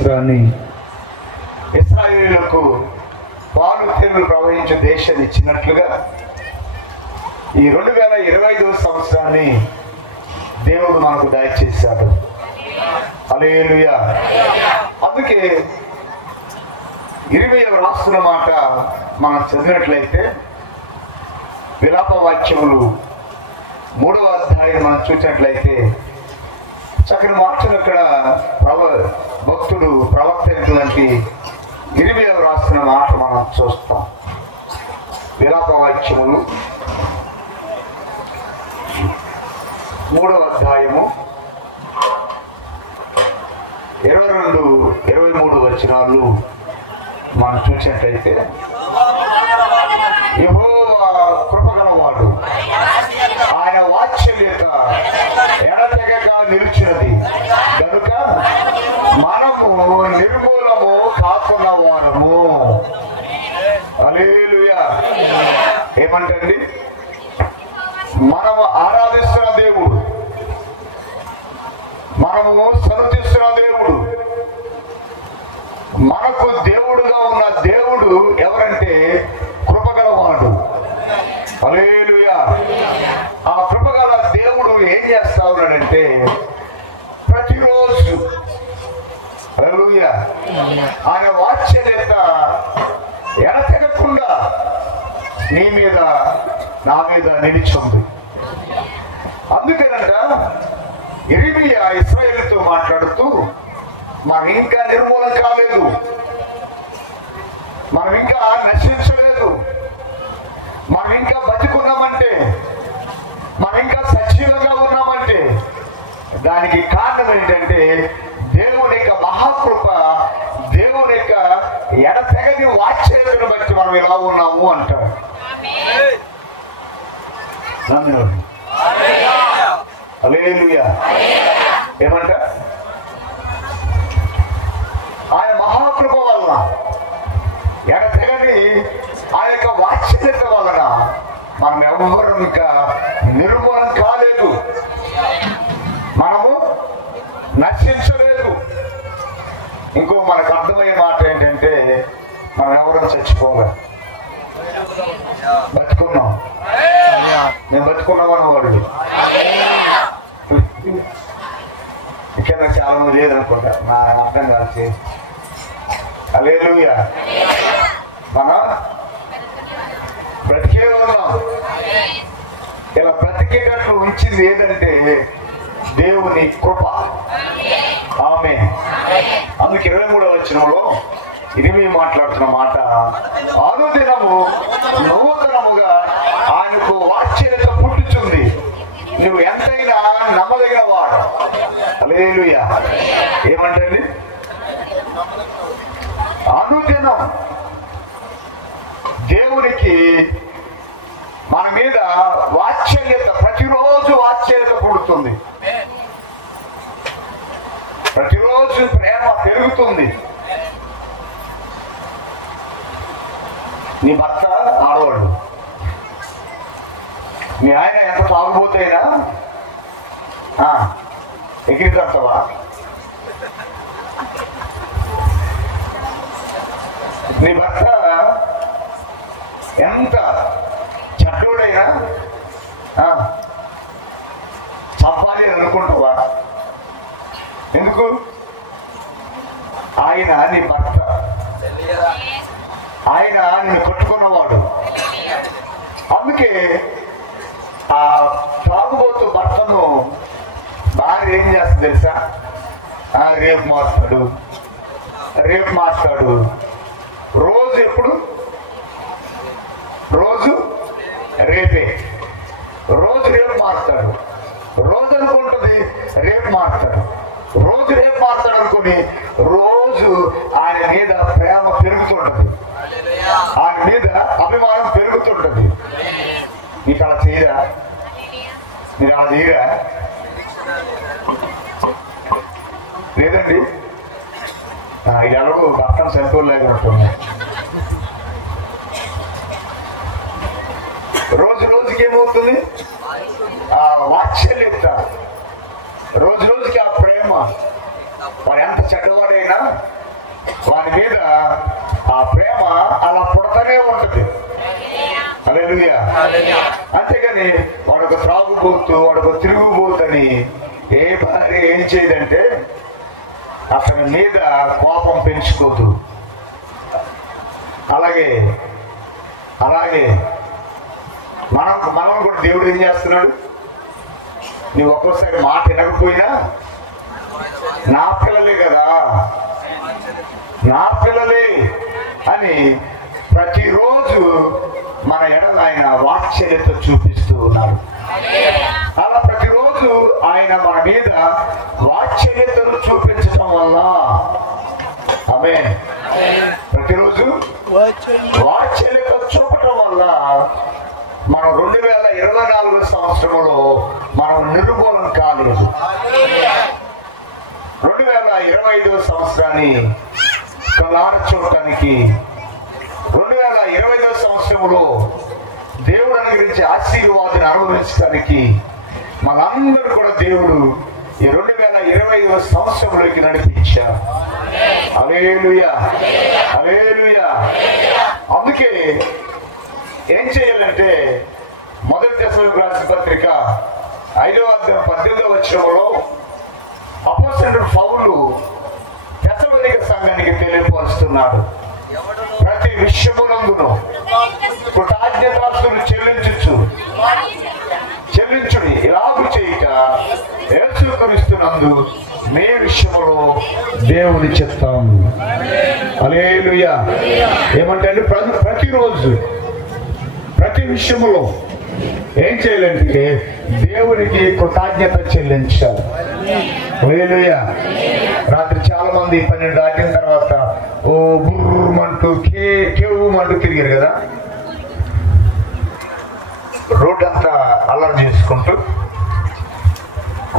సంవత్సరాన్ని ఇశ్రాయేలులకు పాలు తేనెలు ప్రవహించే దేశాన్ని ఇచ్చినట్లుగా ఈ 2025వ సంవత్సరాన్ని దేవుడు మనకు దయచేశాడు. హల్లెలూయా. అందుకే 20వ రాస్తున్న మాట మనం చదివినట్లయితే విలాప వాక్యములు 3వ అధ్యాయం మనం చూసినట్లయితే చక్కని మాటలు అక్కడ భక్తుడు ప్రవక్త లాంటి 20వ రాస్తున్న మాట మనం చూస్తాం. విలాప వాక్యములు 3వ అధ్యాయము 22-23 వచనాలు మనం చూసినట్లయితే, యెహోవా కృపగలవాడు, ఆయన వాత్సల్యత ఎడతెగక నిలిచినది కనుక మనము నిర్మూలము కాకున్న వారము. హల్లెలూయా. ఏమంటండి? మనము ఆరాధిస్తున్న దేవుడు, మనము సన్నిధిస్తున్న దేవుడు, మనకు దేవుడుగా ఉన్న దేవుడు ఎవరంటే కృపగలవాడు. హల్లెలూయా. ఆ కృపగల దేవుడు ఏం చేస్తా ఉన్నాడంటే ప్రతిరోజు హల్లెలూయా ఆయన వాత్సల్యత ఎడతెగకుండా నీ మీద నా మీద నిలిచింది. అందుకేనంట ఇర్మియా ఇశ్రాయేలుతో మాట్లాడుతూ, మనం ఇంకా నిర్మూలన కాలేదు, మనం ఇంకా నశించలేదు, మనం ఇంకా బతికున్నామంటే, మనం ఇంకా సజీవంగా ఉన్నామంటే దానికి కారణం ఏంటంటే దేవుని యొక్క మహాకృప, దేవుని యొక్క ఎడతెగని వాత్సల్యతను బట్టి మనం ఇలా ఉన్నాము అంటారు. హల్లెలూయా. ఏమంట? ఆయన మహాకృప వలన, ఎడతెగని ఆ యొక్క వాత్సల్యత వలన మనం ఎవరు ఇంకా నిర్మూలన కాలేదు, మనము నశించలేదు. ఇంకో మనకు అర్థమయ్యే మాట ఏంటంటే మనం ఎవరు చచ్చిపోలేదు, బతుకున్నాం. నేను బతుకున్నామని వాడు ఇక్కడ చాలా మంది లేదనుకుంటా, నా అర్థం కాదు. హల్లెలూయా. మన బ్రతికే ఉన్నాం. ఇలా బ్రతికేటట్లు ఉంచింది ఏదంటే దేవుని కృప. ఆమేన్. అందుకు 23వ వచనంలో ఇది మాట్లాడుతున్న మాట, అనుదినము నూతనముగా ఆయనకు వాత్సల్యత పుట్టుచుంది, నువ్వు ఎంతైనా నమ్మదగిన వాడు. హల్లెలూయా. ఏమంటండి? అనుదినం దేవునికి మన మీద వాత్సల్యత, ప్రతిరోజు వాత్సల్యత పుడుతుంది, ప్రతిరోజు ప్రేమ పెరుగుతుంది. నీ భర్త ఆడవాడు, మీ ఆయన ఎంత తాగుబోతైనా ఎగిరి కడతావా? నీ భర్త ఎంత చెడ్డోడైనా చంపాలి అనుకుంటావా? ఎందుకు? ఆయన నీ భర్త, ఆయన నిన్ను కొట్టుకున్నవాడు. అందుకే ఆ తాగుబోతు భర్తను భార్య ఏం చేస్తుంది తెలుసా? రేపు మాట్లాడు. రోజు ఎప్పుడు? రోజు రేపే, రోజు రేపు మారుతాడు, రోజు అనుకుంటుంది రేపు మారుతాడు, రోజు రేపు మారుతాడు అనుకుని రోజు ఆయన మీద ప్రేమ పెరుగుతుంటది, ఆయన మీద అభిమానం పెరుగుతుంటది. నీకు అలా చేయరా? మీరు అలా చేయరా? లేదండి. ఎలాగో భర్తను సంతోషంగా ఉంటుంది. రోజు రోజుకి ఏమవుతుంది? ఆ వాత్సల్యత, రోజు రోజుకి ఆ ప్రేమ. వాడు ఎంత చెడ్డవాడైనా వెంటనే ఉంటుంది. హల్లెలూయా. అంతేగాని వాడొక త్రాగుబోతు, వాడొక తిరుగుబోతని ఏ భార్య ఏం చేయదంటే అతని మీద కోపం పెంచుకోదు. అలాగే మనం కూడా దేవుడు ఏం చేస్తున్నాడు, నువ్వు ఒక్కోసారి మాట వినకపోయినా నా పిల్లలే కదా, నా పిల్లలే అని ప్రతిరోజు మన ఎడల ఆయన వాత్సల్యత చూపిస్తూ ఉన్నారు. అలా ప్రతిరోజు ఆయన మన మీద వాత్సల్యతను చూపించటం వల్ల ఆమేన్, ప్రతిరోజు వాత్సల్యత చూపటం వల్ల మనం 2024 సంవత్సరంలో మనం నిర్మూలన కాలేదు. 2025 సంవత్సరాన్ని కలార చూడటానికి 2025 సంవత్సరంలో దేవుడు అనుగ్రహించే ఆశీర్వాదాన్ని అనుభవించడానికి మనందరూ కూడా దేవుడు ఈ 2025 సంవత్సరంలోకి నడిపించారు. హల్లెలూయా, హల్లెలూయా. అందుకే ఏం చేయాలంటే మొదటి దశలోకి రాసిన పత్రిక 5వ అధ్యాయం 18వ వచనంలో అపోస్తలుడైన పౌలు తెస్సలోనిక సంఘానికి తెలియపరుస్తున్నాడు. ప్రతి విషయమునందును కృతజ్ఞతాస్తులు చెల్లించుడి, ఇలాగు చేయుట యేసుక్రీస్తునందు మీ విషయములో దేవుని చిత్తం. హల్లెలూయా. ఏమంటే ప్రతిరోజు ప్రతి విషయములో ఏం చేయాలంటే దేవునికి కృతజ్ఞత చెల్లించాలి. హల్లెలూయా. రాత్రి చాలా మంది 12 దాటిన తర్వాత ఓ బుర్రమంటూ కేవుమంటూ తిరిగారు కదా, రోడ్డు అంతా అల్లరి చేసుకుంటూ.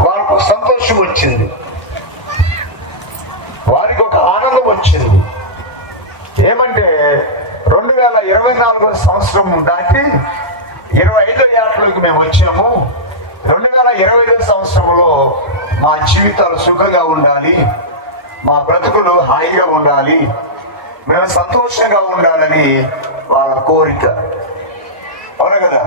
వాళ్ళకు సంతోషం వచ్చింది, వారికి ఒక ఆనందం వచ్చింది. ఏమంటే 2024 సంవత్సరం దాటి 25వ ఏటలోకి మేము వచ్చాము. 2025 సంవత్సరంలో మా జీవితాలు సుఖంగా ఉండాలి, మా బ్రతుకులు హాయిగా ఉండాలి, మేము సంతోషంగా ఉండాలని వాళ్ళ కోరిక. అవును కదా.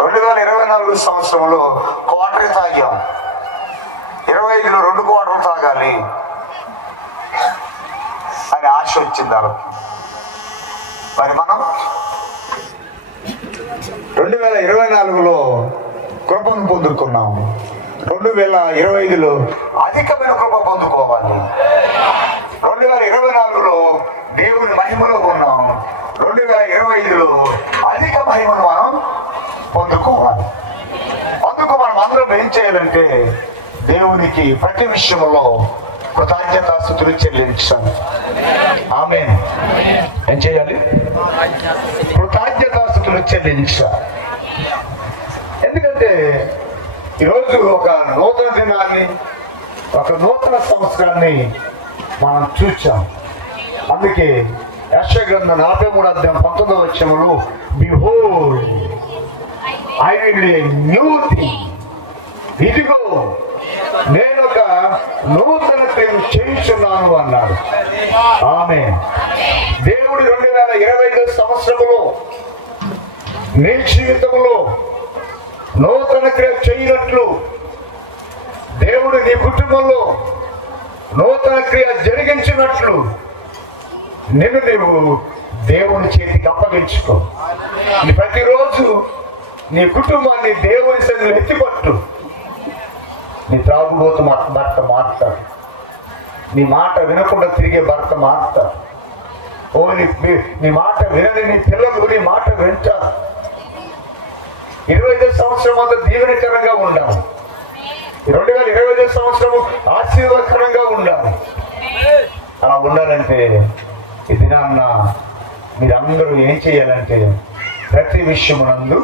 2024 సంవత్సరంలో క్వార్టర్ తాగాం, 25లో 2 క్వార్టర్లు తాగాలి అని ఆశ వచ్చింది వాళ్ళకి. మరి మనం 2024లో కృపను పొందుకున్నాము, 2025లో అధికమైన కృప పొందుకోవాలి. 2024లో దేవుని మహిమలో ఉన్నాం, 2025లో అధిక మహిమను మనం పొందుకోవాలి. అందుకు మనం అందరం ఏం చేయాలంటే దేవునికి ప్రతి విషయంలో కృతజ్ఞతాస్తుతులు చెల్లించాలి. ఆమేన్. ఏం చేయాలి? కృతజ్ఞతాస్తుతులు చెల్లించాలి. ఎందుకంటే ఈరోజు ఒక నూతన దినాన్ని, ఒక నూతన సంవత్సరాన్ని మనం చూచాం. అందుకే యెషయా గ్రంథం 43వ అధ్యాయం 19వ వచనంలో behold I will do a new thing, ఇదిగో నేను ఒక నూతన క్రియ చేయుచున్నాను అన్నాడు. ఆమేన్. దేవుడు 2025 సంవత్సరంలో నీ జీవితంలో నూతన క్రియ చేయనట్లు, దేవుడు నీ కుటుంబంలో నూతన క్రియ జరిగించినట్లు నీవు దేవుని చేతికి అప్పగించుకో. నీ ప్రతిరోజు నీ కుటుంబాన్ని దేవుని సన్నిధిలో ఎత్తిపట్టు. నీ త్రాగుబోతు భర్త మారుతాడు, నీ మాట వినకుండా తిరిగే భర్త మారుతాడు. ఓ నీ మాట వినని నీ పిల్లలు నీ మాట వింటారు. 25 సంవత్సరం అంతా దీవెనకరంగా ఉండాలి, 2025 సంవత్సరం ఆశీర్వాదకరంగా ఉండాలి. అలా ఉండాలంటే ఈ దినాన్న మీరందరూ ఏం చేయాలంటే ప్రతి విషయమునందు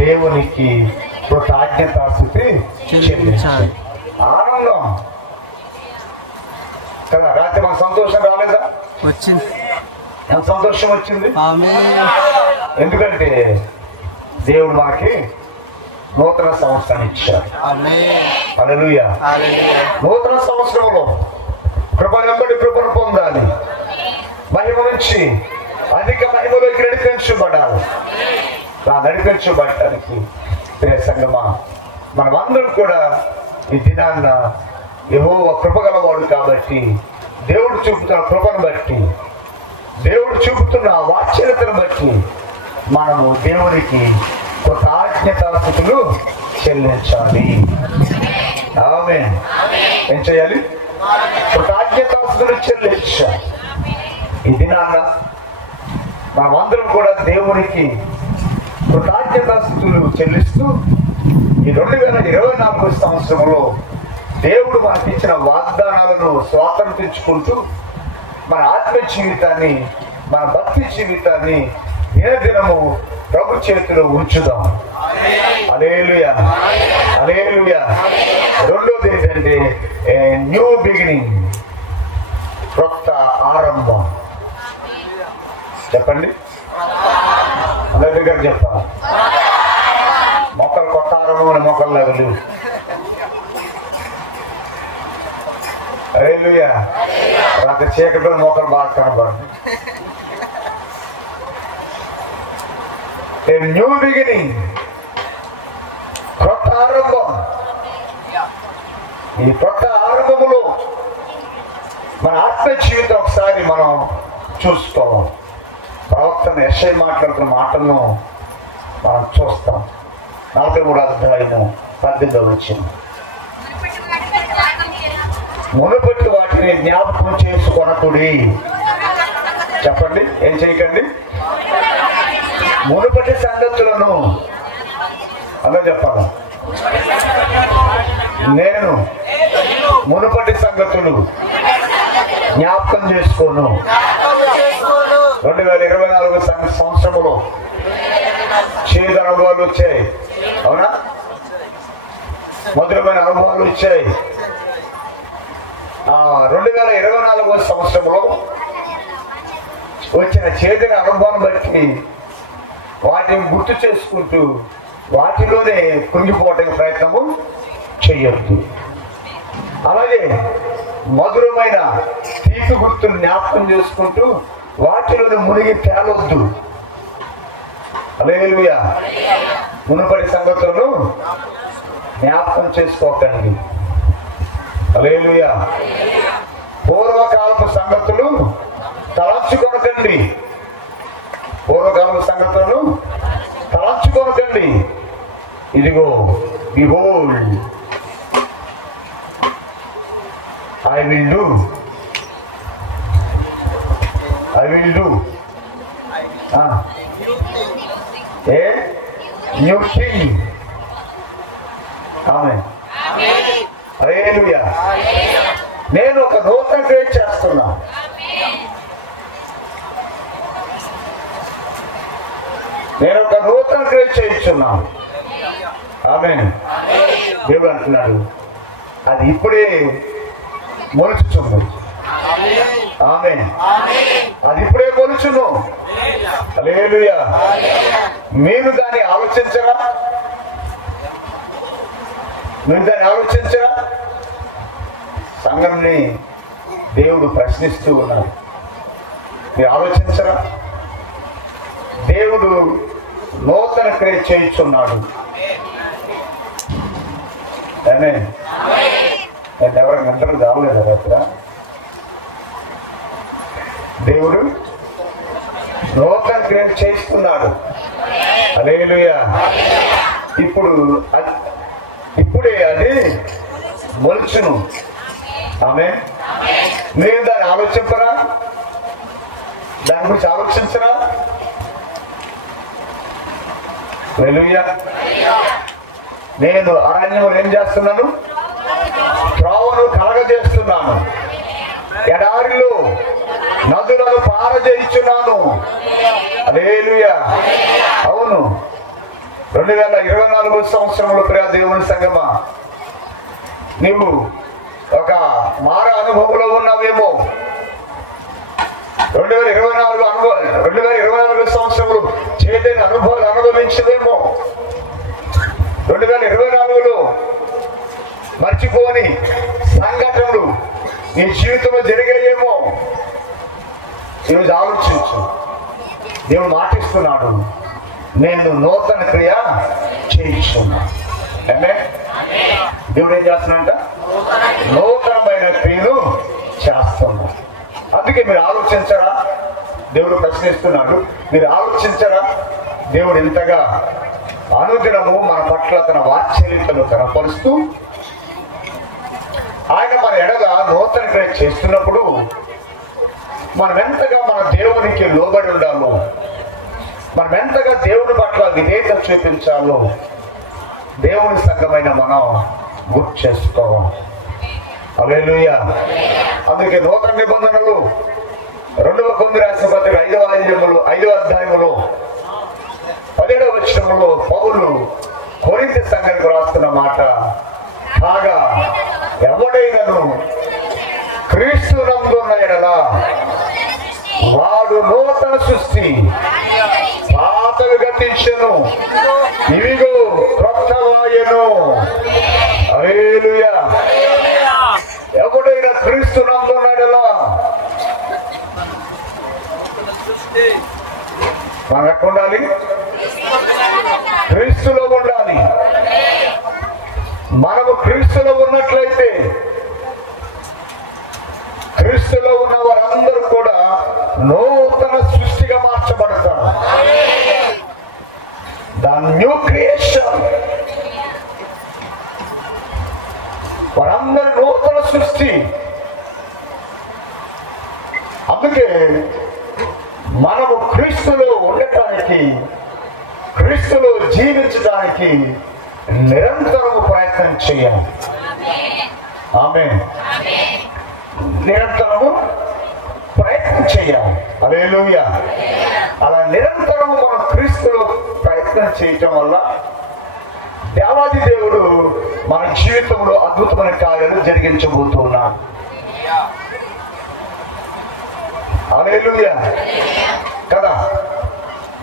దేవునికి కృతజ్ఞతాస్తుతి చెల్లించాలి. ఆనందం కదా. రాత్రి మాకు సంతోషం రాలేదా? వచ్చింది. ఎంత సంతోషం వచ్చింది. ఎందుకంటే దేవుడు మనకి నూతన సంవత్సరాన్ని ఇచ్చారు. హల్లెలూయా. నూతన సంవత్సరంలో కృప వెంబడి కృపను పొందాలి, మహిమ నుంచి అధిక మహిమలోకి నడిపించబడాలి. నడిపించబడటానికి ప్రియ సంగమా, మనమందరం కూడా ఈ దినాన్న యెహోవా కృపగలవాడు కాబట్టి, దేవుడు చూపుతున్న కృపను బట్టి, దేవుడు చూపుతున్న వాత్సల్యతను బట్టి మనము దేవునికి కృతజ్ఞతాస్తుతులు చెల్లించాలి. ఆమేన్. ఏం చేయాలి? కృతజ్ఞతాస్తుతులు చెల్లించాలి. ఈ దినాన్న మనమందరం కూడా దేవునికి కృతజ్ఞతాస్తుతులు చెల్లిస్తూ ఈ 2024 సంవత్సరంలో దేవుడు మనకి ఇచ్చిన వాగ్దానాలను స్వాతంత్రించుకుంటూ మన ఆత్మ జీవితాన్ని, మన భక్తి జీవితాన్ని దినదినము ప్రభు చేతిలో ఉంచుదాం. హల్లెలూయా, హల్లెలూయా. రెండోది ఏంటంటే న్యూ బిగినింగ్, కొత్త ఆరంభం. చెప్పండి, అందరి దగ్గర చెప్పాలి. మొక్కలు కొత్త ఆరంభం అని మొక్కలు లేవు. హల్లెలూయా. రాత్రి చీకటిలో మొక్కలు బాగా కనబడండి. న్యూ బిగినింగ్, కొత్త ఆరంభం. ఈ కొత్త ఆరంభములో మన ఆత్మ జీవితం ఒకసారి మనం చూస్తాం. ప్రవక్తను యెషయా మాట్లాడుతున్న మాటలను మనం చూస్తాం. 43వ అధ్యాయము 18వ వచనం. మునుపటి వాటిని జ్ఞాపకం చేసుకొనకుడి. చెప్పండి, ఏం చేయకండి? మునుపటి సంగతులను అలా చెప్పాలి. నేను మునుపటి సంగతులు జ్ఞాపకం చేసుకోను. 2024 సంవత్సరంలో చేదు అనుభవాలు వచ్చాయి, అవునా? మధురమైన అనుభవాలు వచ్చాయి. 2024 సంవత్సరంలో వచ్చిన చేదుని అనుభవాన్ని బట్టి వాటిని గుర్తు చేసుకుంటూ వాటిలోనే కృంగిపోవడానికి ప్రయత్నము చెయ్యొద్దు. అలాగే మధురమైన తీపి గుర్తులు జ్ఞాపకం చేసుకుంటూ వాటిలోనే మునిగి తేలొద్దు. హల్లెలూయా. మునుపటి సంగతులను జ్ఞాపకం చేసుకోకండి. హల్లెలూయా. పూర్వకాలపు సంగతులు తలంచుకొనకండి. పూర్వకాలపు సంగతులను తలంచుకొనకండి. ఇదిగో, behold I will do a new thing. Amen. హల్లెలూయా. నేను ఒక నూతన క్రియ చేస్తున్నా. నేను ఒక నూతన క్రియ చేయించున్నాను. ఆమేన్. దేవుడు అంటున్నాడు, అది ఇప్పుడే మొలుచుతుంది. ఆమేన్. అది ఇప్పుడే మొలుచును. హల్లెలూయా. మీరు దాన్ని ఆలోచించరా? మీరు దాన్ని ఆలోచించరా? సంఘంని దేవుడు ప్రశ్నిస్తూ ఉన్నాడు. మీరు ఆలోచించరా? దేవుడు నూతన క్రియ చేయించున్నాడు. ఆమేన్. నేను ఎవరికి గంటలు కావలేదు రాత్ర. దేవుడు నూతన క్రియ చేస్తున్నాడు. హల్లెలూయా. ఇప్పుడే అది మొలుచును. ఆమేన్. మీరు దాన్ని ఆలోచించరా? దాని గురించి ఆలోచించరా? హల్లెలూయా. నేను అరణ్యంలో ఏం చేస్తున్నాను? త్రోవను కలగజేస్తున్నాను. ఎడారిలో నదులను పారజేయుచున్నాను. హల్లెలూయా. అవును. 2024 సంవత్సరంలో ప్రియ దేవుని సంగమా, నీవు ఒక మార అనుభవంలో ఉన్నావేమో. 2024 సంవత్సరంలో చేతని అనుభవాలు అనుభవించదేమో. 2024లో మర్చిపోని సంఘటనలు నీ జీవితంలో జరిగాయేమో. ఈరోజు ఆలోచించు. దేవుడు మాటిస్తున్నాడు, నేను నూతన క్రియ చేయించున్నా. దేవుడు ఏం చేస్తున్నాడంట? నూతనమైన క్రియలు చేస్తున్నా. అందుకే మీరు ఆలోచించరా? దేవుడు ప్రశ్నిస్తున్నాడు, మీరు ఆలోచించరా? దేవుడు ఇంతగా అనుదినము మన పట్ల తన వాత్సల్యతను కనపరుస్తూ ఆయన మన ఎడగా నూతన క్రియ చేస్తున్నప్పుడు మనం ఎంతగా మన దేవునికి లోబడి ఉండాలో, మనం ఎంతగా దేవుని పట్ల విధేయత చూపించాలో దేవుని సంఘమైన మనం గుర్తు చేసుకోవాలి. హల్లెలూయా. అందుకే నూతన నిబంధనలు 2వ కొరింథీ రాసిన పత్రిక 5వ అధ్యాయములో 17వ వచనములో పౌలు కొరింథీ సంఘానికి రాస్తున్న మాట, కాగా ఎవడైనను క్రీస్తునందున్న యెడల వాడు నూతన సృష్టి, పాతవి గతించెను, ఇవిగో క్రొత్తవాయెను. హల్లెలూయా. ఎవడైనా క్రీస్తునందున్న యెడల, మనం ఎక్కడ ఉండాలి? క్రీస్తులో ఉండాలి. మనము క్రీస్తులో ఉన్నట్లయితే క్రీస్తులో ఉన్న వారందరూ కూడా నూతన సృష్టిగా మార్చబడతారు. The new creation. వారందరూ నూతన సృష్టి. అందుకే మనము క్రీస్తులో ఉండటానికి, క్రీస్తులో జీవించడానికి నిరంతరము ప్రయత్నం చేయాలి. ఆమేన్. నిరంతరము ప్రయత్నం చేయాలి. హల్లెలూయా. అలా నిరంతరము మనం క్రీస్తులో ప్రయత్నం చేయటం వల్ల దేవాది దేవుడు మన జీవితంలో అద్భుతమైన కార్యాలు జరిగించబోతున్నాడు. హల్లెలూయా కదా.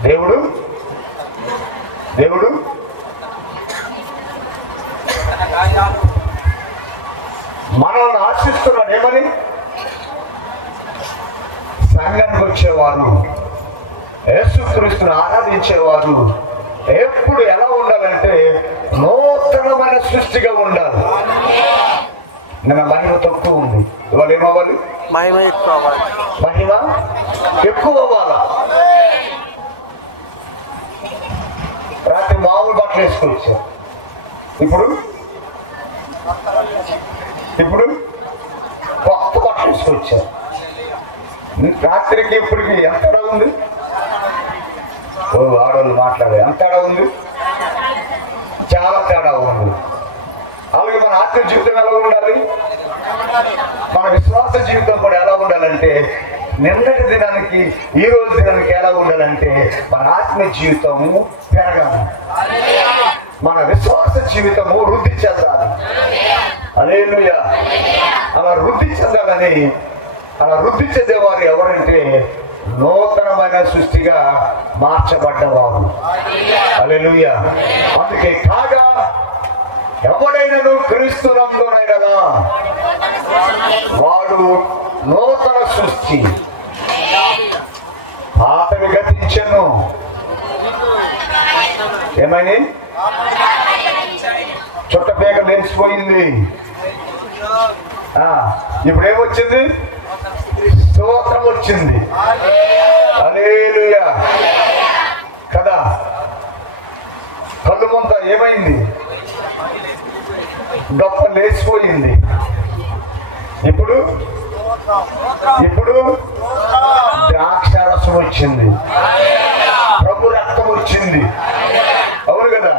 దేవుడు మనల్ని ఆశిస్తున్నాడు. ఏమని? సంఘానికి వచ్చేవారు, యేసుక్రీస్తుని ఆరాధించేవారు ఎప్పుడు ఎలా ఉండాలంటే నూతనమైన సృష్టిగా ఉండాలి. నిన్న మహిమ తక్కువ ఉంది, ఇవాళ ఏమవ్వాలి? మహిమ ఎక్కువ అవ్వాలా? రాత్రి మామూలు బట్టలు వేసుకొచ్చారు, ఇప్పుడు కొత్త బట్టలు వేసుకొచ్చారు. రాత్రికి ఇప్పటికి ఎంత తేడా ఉంది? ఆడవాళ్ళు మాట్లాడే ఎంత తేడా ఉంది? చాలా తేడా ఉంది. అలాగే మన ఆత్మ జీవితం ఎలా ఉండాలి? మన విశ్వాస జీవితం కూడా ఎలా ఉండాలంటే, నిన్నటి దినానికి ఈ రోజు దినానికి ఎలా ఉండాలంటే మన ఆత్మ జీవితము పెరగాలి, మన విశ్వాస జీవితము వృద్ధి చెందాలి. హల్లెలూయా. అలా వృద్ధి చెందాలని, అలా వృద్ధి చెందేవారు ఎవరంటే నూతనమైన సృష్టిగా మార్చబడ్డవారు. హల్లెలూయా. అందుకే కాగా ఎవడైనను క్రీస్తునందున్న యెడల వాడు నూతన సృష్టి, పాతవి గతించెను. ఏమని? చుట్టపేక లేచిపోయింది. ఇప్పుడు ఏమొచ్చింది? స్తోత్రం వచ్చింది. హల్లెలూయా కదా. కళ్ళు ముంత ఏమైంది? గొప్ప లేచిపోయింది. ఇప్పుడు ద్రాక్షారసం వచ్చింది, ప్రభు రక్తం వచ్చింది. అవును కదా.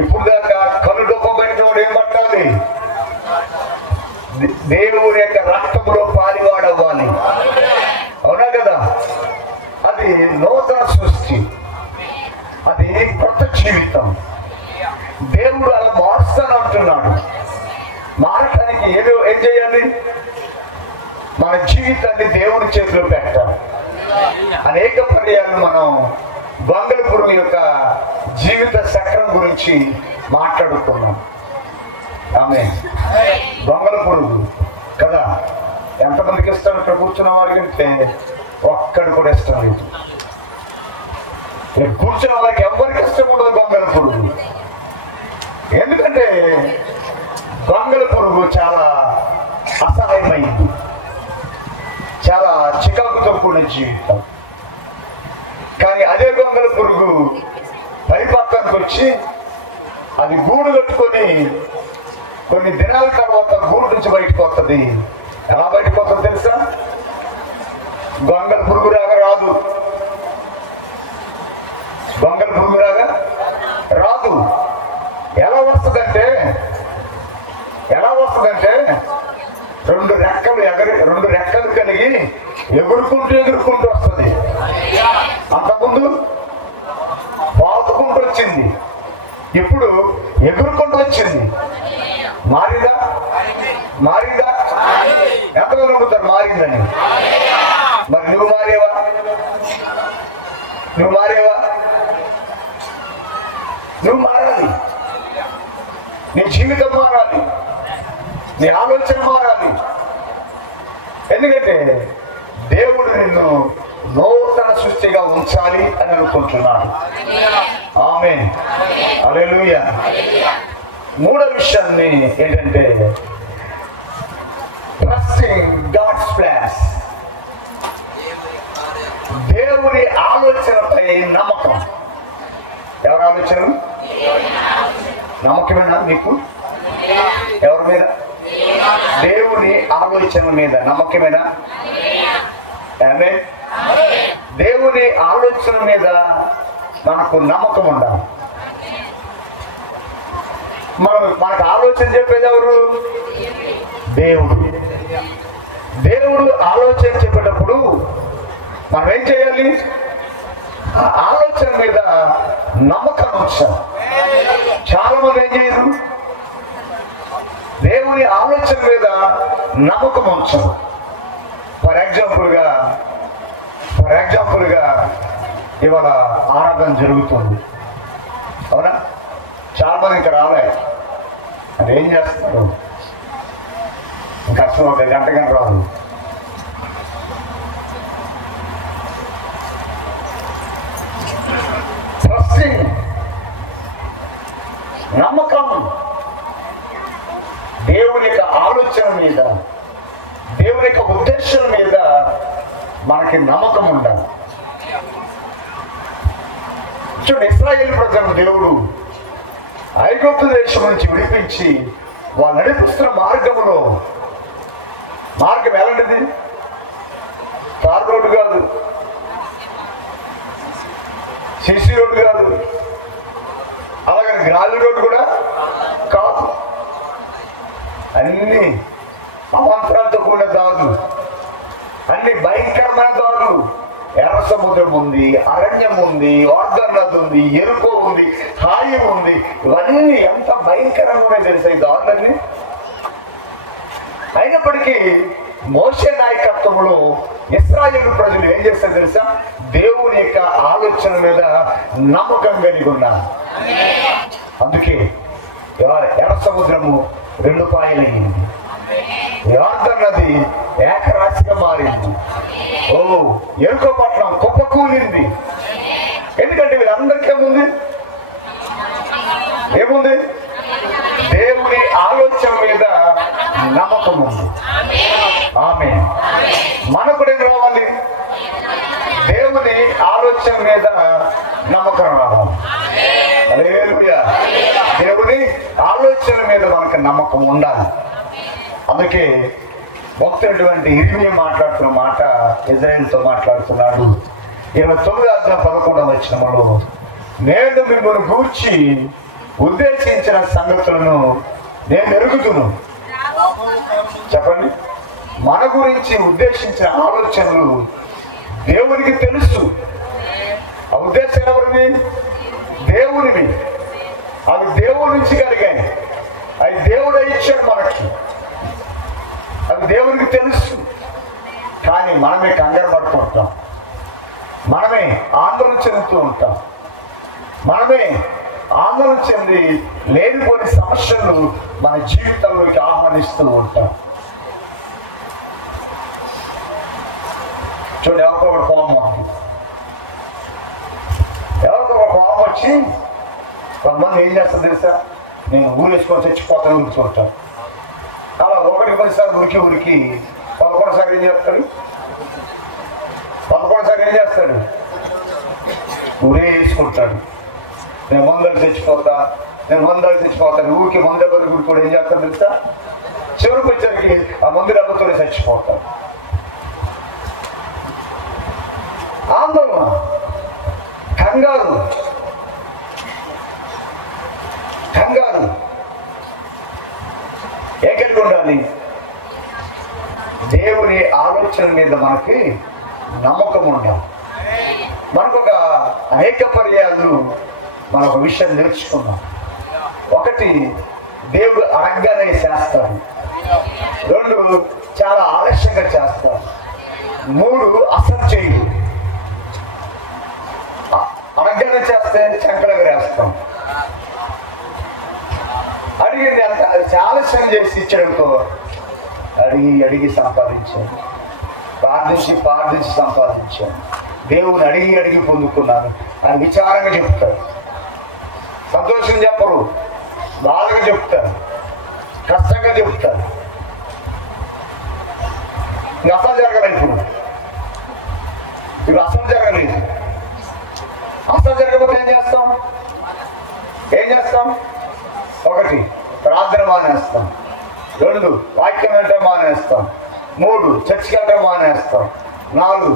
ఇప్పుడు దాకా కళ్ళు డొప్పబడిన వాడు ఏం పట్టాలి? దేవుని యొక్క రక్తంలో పాలివాడవ్వాలి. అవునా కదా. అది నూతన సృష్టి, అది కొత్త జీవితం. దేవుడు అలా మారుస్తాను అంటున్నాడు. మారటానికి ఏం చేయాలి? మన జీవితాన్ని దేవుని చేతిలో పెట్టాలి. అనేక పర్యాలు మనం బంగళపురం యొక్క జీవిత చక్రం గురించి మాట్లాడుకున్నాం. ఆమె బంగళపురం కదా. ఎంతమందికి ఇష్టం? ఇక్కడ కూర్చున్న వారికి అంటే ఒక్కడు కూడా ఇష్టం లేదు. కూర్చున్న వాళ్ళకి ఎవరికి ఇష్టం ఉండదు గొంగళ పురుగు. ఎందుకంటే గొంగళ పురుగు చాలా అసహ్యమైంది, చాలా చికాకుతో కూడిన జీవితం. కానీ అదే గొంగళ పురుగు పైపక్కనికి వచ్చి అది గూడు కట్టుకొని కొన్ని దినాల తర్వాత గూడు నుంచి బయటకు వస్తుంది. ఎలా బయటకు వస్తుంది తెలుసా? గొంగళ పురుగు రాగా రాదు. గొంగళ పురుగు రాగా రాదు. ఎలా వస్తుందంటే రెండు రెక్కలు కలిగి ఎగురుకుంటూ వస్తుంది. అంతకుముందు పాతుకుంటూ వచ్చింది, ఇప్పుడు ఎగురుకుంటూ వచ్చింది. మారిందా? ఎంతగా నమ్ముతారు మారిందని? మరి నువ్వు మారేవా? నువ్వు మారాలి. నీ జీవితం మారాలి, నీ ఆలోచన మారాలి. ఎందుకంటే దేవుడు నిన్ను నూతన సృష్టిగా ఉంచాలి అని అనుకుంటున్నాడు. ఆమేన్, హల్లెలూయా. మూడో విషయాన్ని ఏంటంటే ట్రస్టింగ్ గాడ్స్ ప్లాన్స్. దేవుని ఆలోచనపై నమ్మకం. ఎవరి ఆలోచన? నమ్మకమేనా నీకు? ఎవరి మీద? దేవుని ఆలోచన మీద నమ్మకమేనా? ఆమేన్. దేవుని ఆలోచన మీద మనకు నమ్మకం ఉండాలి. మనకు ఆలోచన చెప్పేది ఎవరు? దేవుడు ఆలోచన చెప్పేటప్పుడు మనం ఏం చేయాలి? ఆ ఆలోచన మీద నమ్మకం ఉంచాలి. చాలా మంది ఏం చేయరు? దేవుని ఆలోచన మీద నమ్మకం ఉంచరు. ఫర్ ఎగ్జాంపుల్గా ఇవాళ ఆరాధన జరుగుతుంది, అవునా? చాలా మంది ఇంకా రాలే. అది ఏం చేస్తారు? కష్టం, ఒక గంట రాదు. ట్రస్టింగ్, నమ్మకం. దేవుని యొక్క ఆలోచన మీద, దేవుని యొక్క ఉద్దేశం మీద మనకి నమ్మకం ఉండాలి. చూడండి, ఇశ్రాయేలు ప్రజలను దేవుడు ఐగుప్తు దేశం నుంచి విడిపించి వాళ్ళు నడిపిస్తున్న మార్గం ఎలాంటిది? తార్ రోడ్డు కాదు, సిసి రోడ్డు కాదు, అలాగే గ్రాలి రోడ్డు కూడా కాదు. అన్ని అవాంతరాలతో కూడిన దారులు, అన్ని భయంకరమైన దారులు. ఎర్ర సముద్రం ఉంది, అరణ్యం ఉంది, వార్దర్ నది ఉంది, ఎరుకో ఉంది, హాయి ఉంది. ఇవన్నీ ఎంత భయంకరంగానే తెలిసాయి దారులన్నీ. అయినప్పటికీ మోషే నాయకత్వంలో ఇశ్రాయేలు ప్రజలు ఏం చేస్తారు తెలుసా? దేవుని యొక్క ఆలోచన మీద నమ్మకం కలిగి ఉన్నారు. అందుకే ఎర్ర సముద్రము 2 పాయలయ్యింది, వార్దర్ నది ఏకరాశిగా మారింది, ఎరుకో పట్టణం కుప్పకూలింది. ఎందుకంటే వీళ్ళందరికీ ఏముంది? దేవుని ఆలోచన మీద నమ్మకం ఉంది. ఆమేన్. మనకు ఏం రావాలి? దేవుని ఆలోచన మీద నమ్మకం రావాలి. హల్లెలూయా. దేవుని ఆలోచన మీద మనకు నమ్మకం ఉండాలి. అందుకే భక్తుడైనటువంటి ఇర్మియా మాట్లాడుతున్న మాట ఇజ్రాయేలుతో మాట్లాడుతున్నాడు. 29:11 నేను మిమ్మల్ని గూర్చి ఉద్దేశించిన సంగతులను నేను ఎరుగుదును. చెప్పండి, మన గురించి ఉద్దేశించిన ఆలోచనలు దేవునికి తెలుసు. ఆ ఉద్దేశం ఎవరిది? దేవునివి. అవి దేవుడి నుంచి కలిగాయి. అవి దేవుడే ఇచ్చాడు మనకి. అది దేవునికి తెలుసు. కానీ మనమే కంగారు పడుతుంటాం, మనమే ఆందోళన చెందుతూ ఉంటాం, మనమే ఆందోళన చెంది లేనిపోని సమస్యలను మన జీవితంలోకి ఆహ్వానిస్తూ ఉంటాం. చూడండి, ఎవరికో ఒక కోపం వస్తుంది. ఎవరికో ఒక కోపం వచ్చి కొంతమంది ఏం చేస్తారు తెలుసా, నేను ఊరేసుకొని చచ్చిపోతాను ఉరుచుకుంటాను. అలా 1-10 ఉరికి 11 ఏం చేస్తాడు, 11 ఏం చేస్తాడు, ఊరే వేసుకుంటాడు. నేను మందులు చచ్చిపోతాను ఊరికి మందు దెబ్బలు కూడా ఏం చేస్తాడు తెలుసా, చివరికి వచ్చేసరికి ఆ మందు డబ్బతో చచ్చిపోతాడు. ఆందోళన, కంగారు ఎక్కడికి ఉండాలి? దేవుని ఆలోచన మీద మనకి నమ్మకం ఉండాలి. మనకు అనేక పర్యాలు మనం ఒక విషయం నేర్చుకున్నాం. ఒకటి, దేవుడు అడగగానే చేస్తాడు. 2, చాలా ఆలస్యంగా చేస్తాడు. 3, అసలు చేయడు. అడగగానే చేస్తే చంకడగా వేస్తాం. అడిగింది అంత ఆలస్యం చేసి ఇచ్చడంతో అడిగి సంపాదించాను, ప్రార్థించి సంపాదించాను, దేవుని అడిగి పొందుకున్నాను అని విచారంగా చెప్తారు. సంతోషం చెప్పరు, బాధగా చెప్తారు, కష్టంగా చెప్తారు. ఇంకా అసలు జరగలేదు. ఇప్పుడు అసలు జరగలేదు. అసలు జరగకపోతే ఏం చేస్తాం? 1, ప్రార్థన మానేస్తాం. 2, వాక్యం అంటే మానేస్తాం. 3, చర్చికి అంటే మానేస్తాం. 4,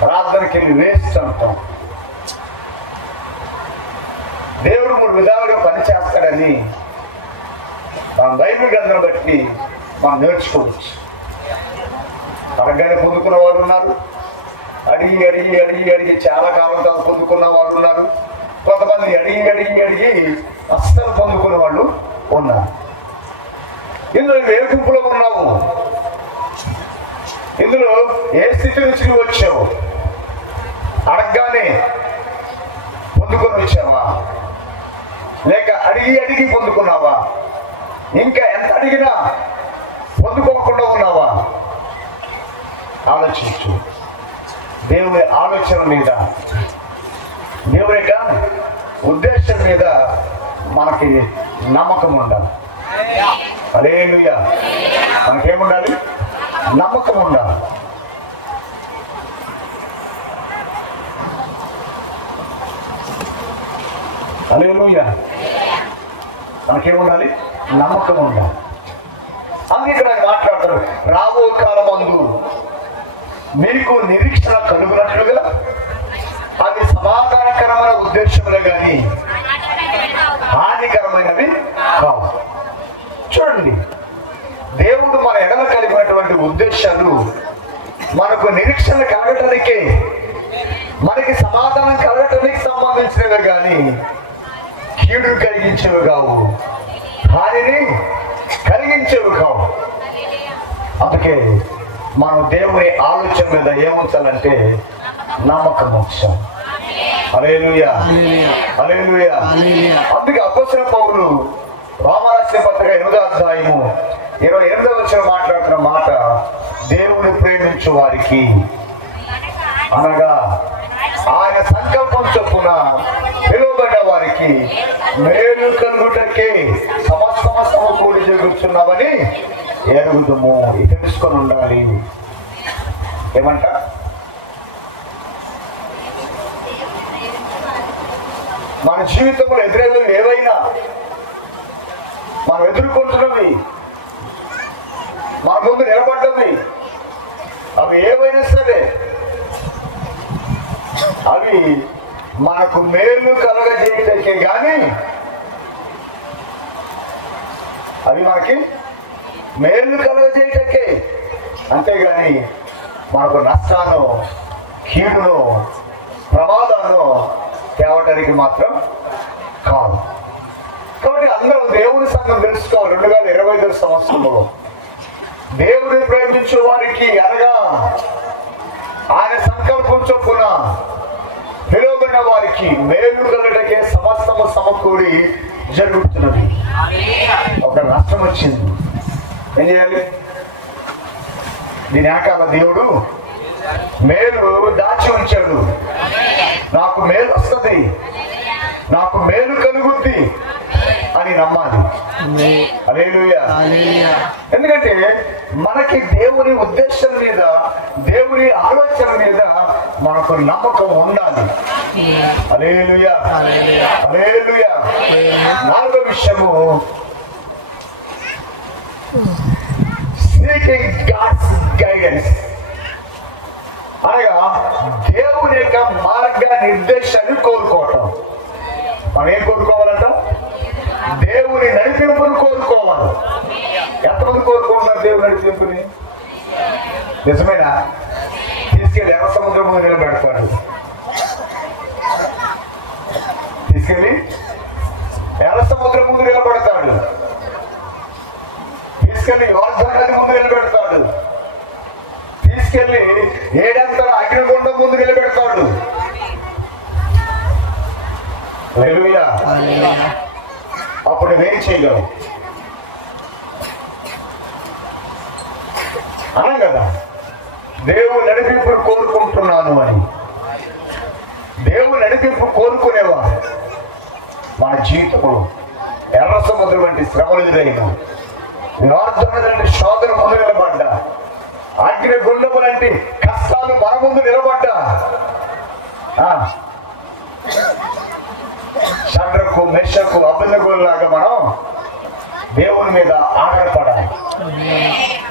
ప్రార్థనకి వెళ్ళి వేస్ట్ అంటాం. దేవుడు 3 విధాలుగా పని చేస్తాడని మన బైబిల్ గ్రంథం బట్టి మనం నేర్చుకోవచ్చు. అడగగానే పొందుకున్న వారు ఉన్నారు, అడిగి చాలా కాలం తర్వాత పొందుకున్న వాళ్ళు ఉన్నారు. కొంతమంది అడిగి అస్సలు పొందుకున్న వాళ్ళు ఉన్నారు. ఇందులో ఏ గుంపులో ఉన్నావు? ఇందులో ఏ స్థితి నుంచి నువ్వు వచ్చావు? అడగగానే పొందుకొని వచ్చావా, లేక అడిగి పొందుకున్నావా? ఇంకా ఎంత అడిగినా పొందుకోకుండా ఉన్నావా? ఆలోచించు. దేవుని ఆలోచన మీద, దేవుని యొక్క ఉద్దేశం మీద మనకి నమ్మకం ఉండాలి. హల్లెలూయా. మనకేముండాలి? నమ్మకం ఉండాలి. హల్లెలూయా. మనకేముండాలి? నమ్మకం ఉండాలి. అందుకే ఇక్కడ మాట్లాడతారు, రాబో కాలమందు మీకు నిరీక్షణ కలుగునట్లుగా అది సమాధానకరమైన ఉద్దేశములే కానీ హానికరమైనవి కావు. చూడండి, దేవుడు మన ఎడల కలిగినటువంటి ఉద్దేశాలు మనకు నిరీక్షణ కలగటానికే, మనకి సమాధానం కలగటానికి సంబంధించినవే కానీ కీడు కలిగించేవి కావు, హానిని కలిగించేవి కావు. అందుకే మనం దేవుని ఆలోచన మీద ఏముంచాలంటే నమ్మకం ఉంచాం. హల్లెలూయా, హల్లెలూయా. అందుకే అపోస్తలుడైన పౌలు రోమరాసిన పత్రిక 8వ అధ్యాయము 28వ వచనం మాట్లాడుతున్న మాట, దేవుని ప్రేమించు వారికి అనగా ఆయన సంకల్పం చొప్పున పిలువబడిన వారికి మేలు కలుగుటకే సమస్తము సమకూడి జరుగుతున్నామని ఎరుగుదము. తెలుసుకొని ఉండాలి. ఏమంట? మన జీవితంలో ఎదురెళ్ళు ఏవైనా మనం ఎదుర్కొంటున్నవి, మన ముందు నిలబడ్డవి, అవి ఏవైనా సరే అవి మనకు మేలు కలగజేయటకే కానీ, అవి మనకి మేలు కలగజేయటకే, అంతేగాని మనకు నష్టాన్ని, కీడును, ప్రమాదాన్ని తేవటానికి మాత్రం కాదు. కాబట్టి అందరూ దేవుని సంగం తెలుసుకోవాలి. 2025 సంవత్సరంలో దేవుని ప్రేమించే వారికి అనగా ఆయన సంకల్పం చొప్పున పిలువబడిన వారికి మేలు కలగటకే సమస్తము సమకూడి జరుగుతున్నది. ఒక నష్టం వచ్చింది, ఏం చేయాలి? దీని వెనకాల దేవుడు మేలు దాచి ఉంచాడు. నాకు మేలు వస్తుంది, నాకు మేలు కలుగుద్ది అని నమ్మాలి. హల్లెలూయా. ఎందుకంటే మనకి దేవుని ఉద్దేశం మీద, దేవుని ఆలోచన మీద మనకు నమ్మకం ఉండాలి. హల్లెలూయా, హల్లెలూయా. నాలుగో విషయము, సీకింగ్ గాడ్స్ గైడెన్స్, అనగా దేవుని యొక్క మార్గ నిర్దేశాన్ని కోరుకోవటం. మనం ఏం కోరుకోవాలంట? దేవుని నడిపింపుని కోరుకోవాలి. ఎంతమంది కోరుకుంటున్నారు దేవుని నడిపింపుని? నిజమేనా? తీసుకెళ్ళి ఎర్ర సముద్రం ముందు నిలబెడతాడు, తీసుకెళ్ళి ఎర్ర సముద్రం ముందు నిలబెడతాడు, తీసుకెళ్ళి యోర్దాను నది ముందు నిలబెడతాడు, తీసుకెళ్ళి ఏడంతల అగ్నిగుండం ముందు నిలబెడతాడు. హల్లెలూయా. అప్పుడు ఏం చేయగలవు? అన్నా కదా, దేవుని నడిపింపు కోరుకుంటున్నాను అని. దేవుని నడిపింపు కోరుకునేవా మన జీవితంలో ఎర్ర సముద్రం వంటి శ్రమలు ఎదురైన, యోర్దాను లాంటి శోధన ముందు నిలబడ్డా, అగ్ని గుండము లాంటి కష్టాలు మన ముందు నిలబడ్డా, షడ్రకు మెషకు అబద్ధగుల్లాగా మనం దేవుని మీద ఆధారపడాలి.